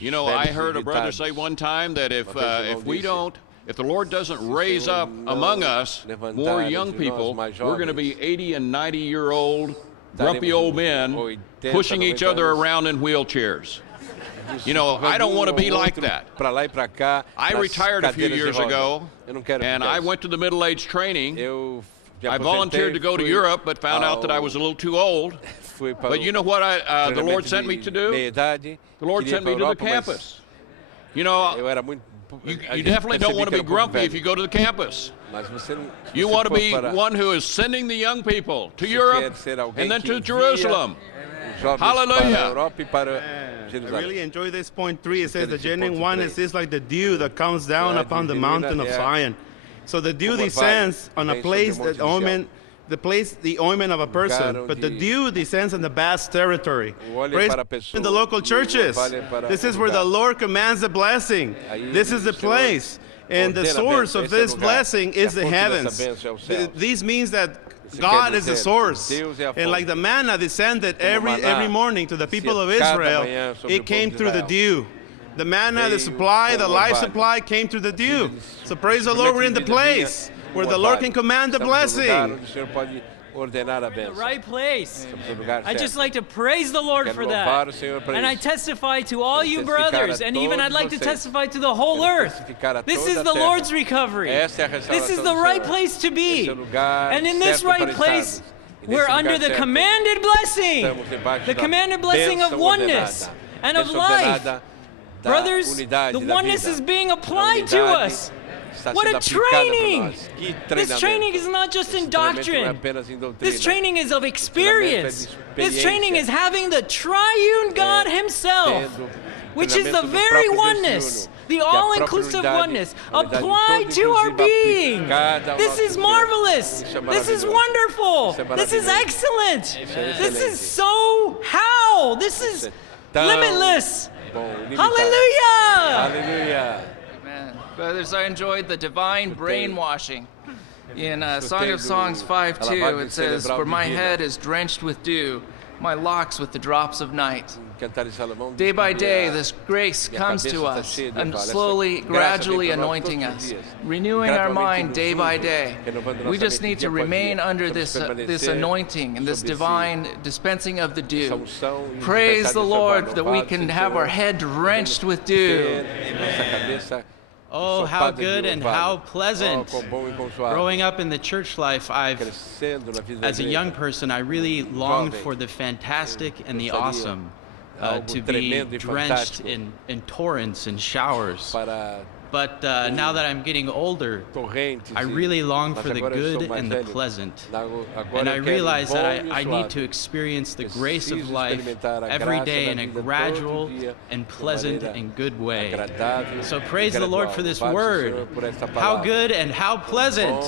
You know, I heard a brother say one time that if the Lord doesn't raise up among us more young people, we're going to be 80 and 90-year-old grumpy old men pushing each other around in wheelchairs. You know, I don't want to be like that. I retired a few years ago, and I went to the middle-age training. I volunteered to go to Europe, but found out that I was a little too old. But you know what the Lord sent me to do? The Lord sent me to the campus. You know, you definitely don't want to be grumpy if you go to the campus. You want to be one who is sending the young people to Europe and then to Jerusalem. Hallelujah. I really enjoy this point 3. It says the genuine oneness is like the dew that comes down upon the mountain of Zion. So the dew descends on a place, the ointment of a person, but the dew descends on the vast territory. Praise in the local churches. This is where the Lord commands the blessing. This is the place. And the source of this blessing is the heavens. This means that God is the source. And like the manna descended every morning to the people of Israel, it came through the dew. The manna, the supply, the life supply came through the dew. So praise the Lord, we're in the place where the Lord can command the blessing. The right place. I just like to praise the Lord for that. And I testify to all you brothers, and even I'd like to testify to the whole earth. This is the Lord's recovery. This is the right place to be. And in this right place, we're under the commanded blessing. The commanded blessing of oneness and of life. Brothers, the oneness is being applied to us. What a training! This training is not just in doctrine. This training is of experience. This training is having the triune God Himself, which is the very oneness, the all-inclusive oneness, applied to our being. This is marvelous. This is wonderful. This is excellent. This is so how. This is limitless. Hallelujah! Hallelujah. Amen. Brothers, I enjoyed the divine brainwashing. In Song of Songs 5:2, it says, "For my head is drenched with dew, my locks with the drops of night." Day by day, this grace comes to us and slowly, gradually anointing us, renewing our mind day by day. We just need to remain under this anointing and this divine dispensing of the dew. Praise the Lord that we can have our head drenched with dew. Oh, how good and how pleasant. Growing up in the church life, as a young person, I really longed for the fantastic and the awesome, to be drenched in torrents and showers. But now that I'm getting older, I really long for the good and the pleasant. And I realize that I need to experience the grace of life every day in a gradual and pleasant and good way. So praise the Lord for this word. How good and how pleasant.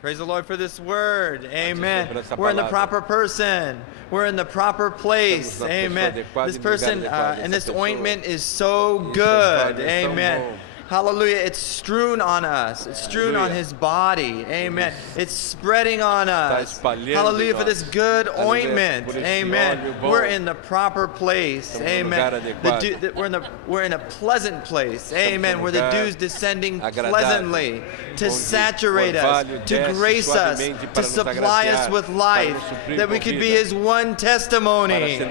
Praise the Lord for this word. Amen. We're in the proper person. We're in the proper place. Amen. This person and this ointment is so good. Amen. Hallelujah. It's strewn on us. It's strewn on His body. Amen. It's spreading on us. Hallelujah for this good ointment. Amen. We're in the proper place. Amen. We're in a pleasant place. Amen. Where the dew's descending pleasantly to saturate us, to grace us, to supply us with life, that we could be His one testimony.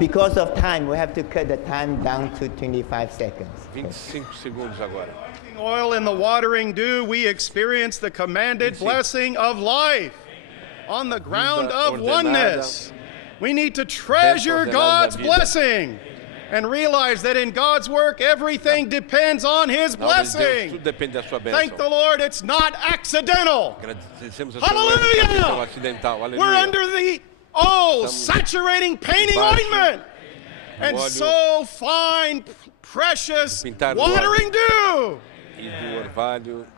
Because of time, we have to cut the time down to 25 seconds. 25 segundos agora. Oil in the watering dew, we experience the commanded blessing of life on the ground of oneness. We need to treasure God's blessing and realize that in God's work, everything depends on His blessing. Thank the Lord, it's not accidental. Hallelujah! We're under the Oh, saturating, painting ointment. And so fine, precious, watering dew.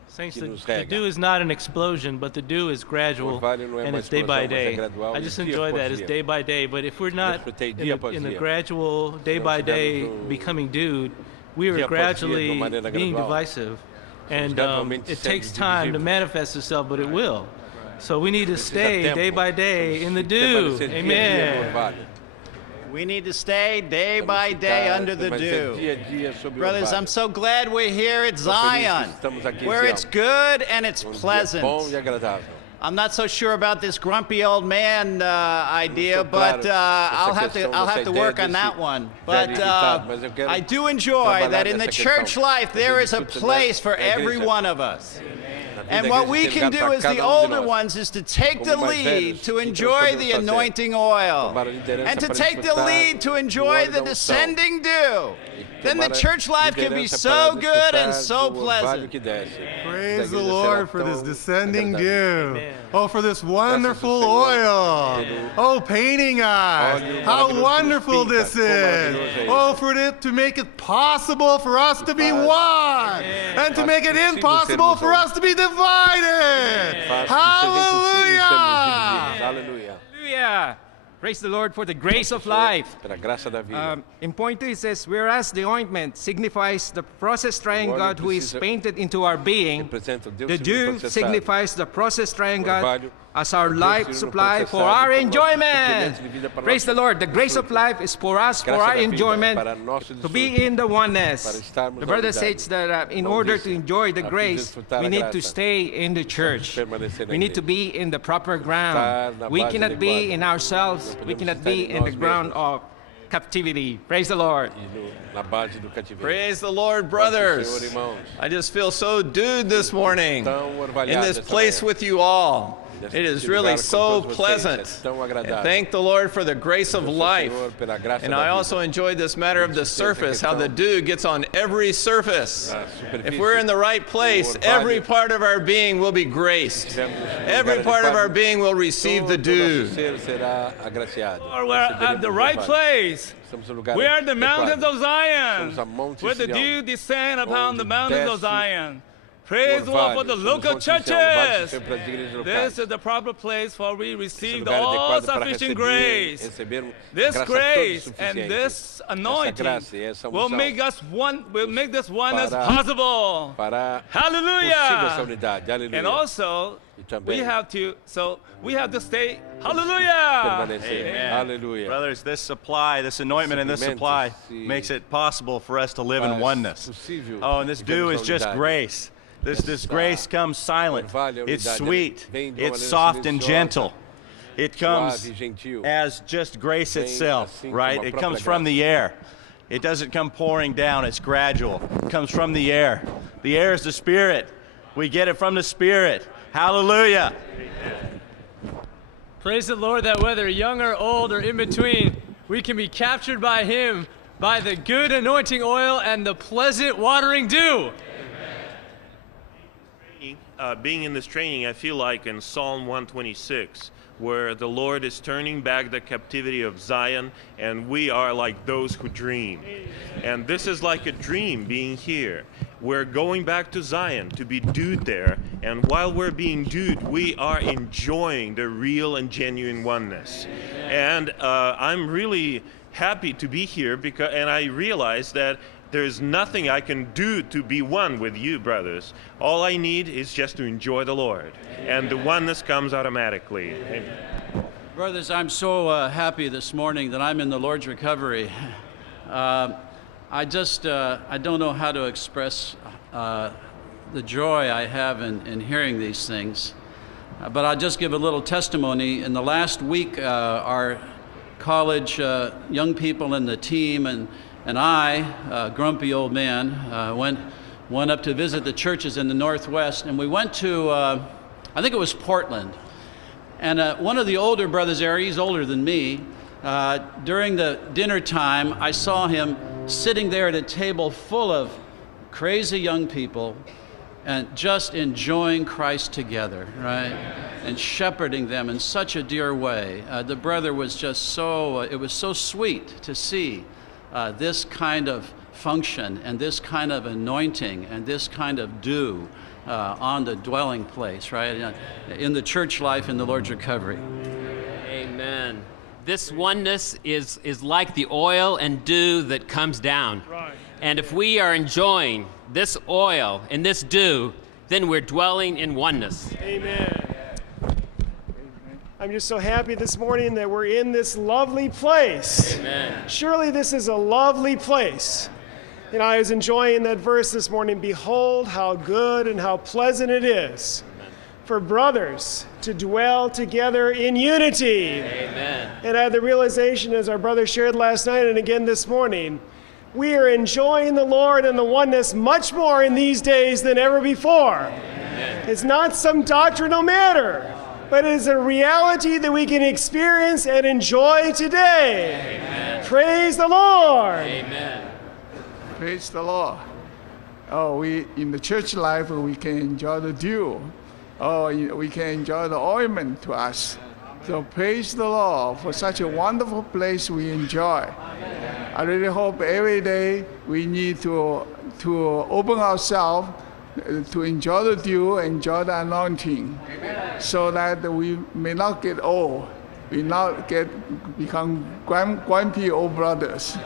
Saints, the dew is not an explosion, but the dew is gradual, and it's day by day. I just enjoy that. It's day by day. But if we're not in the gradual, day by day becoming dew, we are gradually being divisive. And it takes time to manifest itself, but it will. So we need to stay day by day in the dew. Amen. We need to stay day by day under the dew. Brothers, I'm so glad we're here at Zion, where it's good and it's pleasant. I'm not so sure about this grumpy old man idea, but I'll have to work on that one. But I do enjoy that in the church life there is a place for every one of us. And what we can do as the older ones is to take the lead to enjoy the anointing oil and to take the lead to enjoy the descending dew. Then the church life can be so good and so pleasant. Praise the Lord for this descending dew. Oh, for this wonderful oil. Oh, painting us. How wonderful this is. Oh, for it to make it possible for us to be one and to make it impossible for us to be divided. Hallelujah. Hallelujah. Praise the Lord for the grace of life. In point 2 it says, whereas the ointment signifies the process trying God who is painted into our being, the dew signifies the process trying God as our life supply for our enjoyment. Praise the Lord. The grace of life is for us, for our enjoyment, to be in the oneness. The brother says that in order to enjoy the grace, we need to stay in the church. We need to be in the proper ground. We cannot be in ourselves. We cannot be in the ground of captivity. Praise the Lord. Praise the Lord, brothers. I just feel so dude this morning in this place with you all. It is really so pleasant. And thank the Lord for the grace of life. And I also enjoyed this matter of the surface, how the dew gets on every surface. If we're in the right place, every part of our being will be graced. Every part of our being will receive the dew. Lord, we're at the right place. We are the mountains of Zion, where the dew descends upon the mountains of Zion. Praise the Lord for the local churches. This is the proper place for we receive the all-sufficient grace. This grace and this anointing will make us one. Will make this oneness possible. Hallelujah! And also, we have to stay. Hallelujah! Amen. Hallelujah. Brothers, this anointment and this supply makes it possible for us to live in oneness. Oh, and this dew is just grace. This grace comes silent. It's sweet. It's soft and gentle. It comes as just grace itself, right? It comes from the air. It doesn't come pouring down. It's gradual. It comes from the air. The air is the Spirit. We get it from the Spirit. Hallelujah. Praise the Lord that whether young or old or in between, we can be captured by Him, by the good anointing oil and the pleasant watering dew. Being in this training, I feel like in Psalm 126, where the Lord is turning back the captivity of Zion, and we are like those who dream. And this is like a dream being here. We're going back to Zion to be dewed there, and while we're being dewed, we are enjoying the real and genuine oneness. And I'm really happy to be here and I realize that there's nothing I can do to be one with you, brothers. All I need is just to enjoy the Lord. And the oneness comes automatically. Amen. Brothers, I'm so happy this morning that I'm in the Lord's recovery. I don't know how to express the joy I have in hearing these things. But I'll just give a little testimony. In the last week, our college young people and the team and I, a grumpy old man, went up to visit the churches in the Northwest, and we went to, I think it was Portland. And one of the older brothers there, he's older than me, during the dinner time, I saw him sitting there at a table full of crazy young people, and just enjoying Christ together, right? And shepherding them in such a dear way. The brother was just so, it was so sweet to see this kind of function and this kind of anointing and this kind of dew on the dwelling place, right? In the church life, in the Lord's recovery. Amen. This oneness is like the oil and dew that comes down. Right. And if we are enjoying this oil and this dew, then we're dwelling in oneness. Amen. I'm just so happy this morning that we're in this lovely place. Amen. Surely this is a lovely place. You know, I was enjoying that verse this morning. Behold, how good and how pleasant it is for brothers to dwell together in unity. Amen. And I had the realization, as our brother shared last night and again this morning, we are enjoying the Lord and the oneness much more in these days than ever before. Amen. It's not some doctrinal matter, but it is a reality that we can experience and enjoy today. Amen. Praise the Lord. Amen. Praise the Lord. Oh, we in the church life we can enjoy the dew. Oh, we can enjoy the ointment to us. So praise the Lord for such a wonderful place we enjoy. I really hope every day we need to open ourselves to enjoy the dew, enjoy the anointing, so that we may not get old, we not become grumpy old brothers.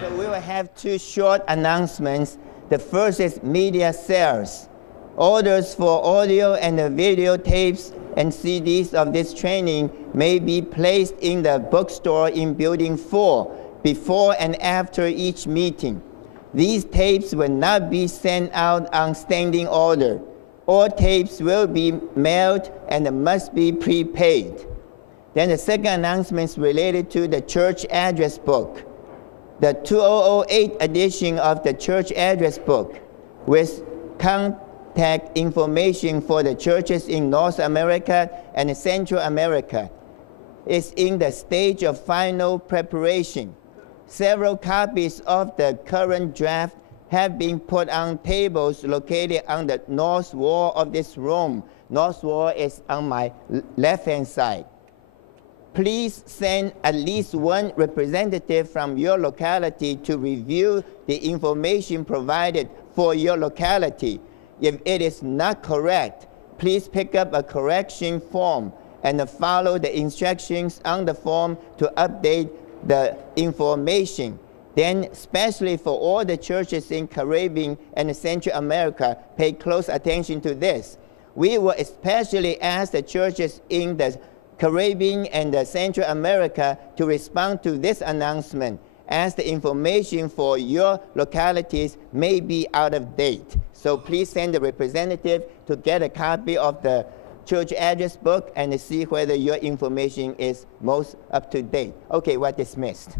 So we will have two short announcements. The first is media sales. Orders for audio and video tapes and CDs of this training may be placed in the bookstore in Building 4 before and after each meeting. These tapes will not be sent out on standing order. All tapes will be mailed and must be prepaid. Then the second announcement is related to the church address book. The 2008 edition of the church address book with contact information for the churches in North America and Central America is in the stage of final preparation. Several copies of the current draft have been put on tables located on the north wall of this room. North wall is on my left-hand side. Please send at least one representative from your locality to review the information provided for your locality. If it is not correct, please pick up a correction form and follow the instructions on the form to update the information. Then, especially for all the churches in Caribbean and Central America, pay close attention to this. We will especially ask the churches in the Caribbean and Central America to respond to this announcement, as the information for your localities may be out of date. So please send a representative to get a copy of the church address book and see whether your information is most up to date. Okay, we're dismissed.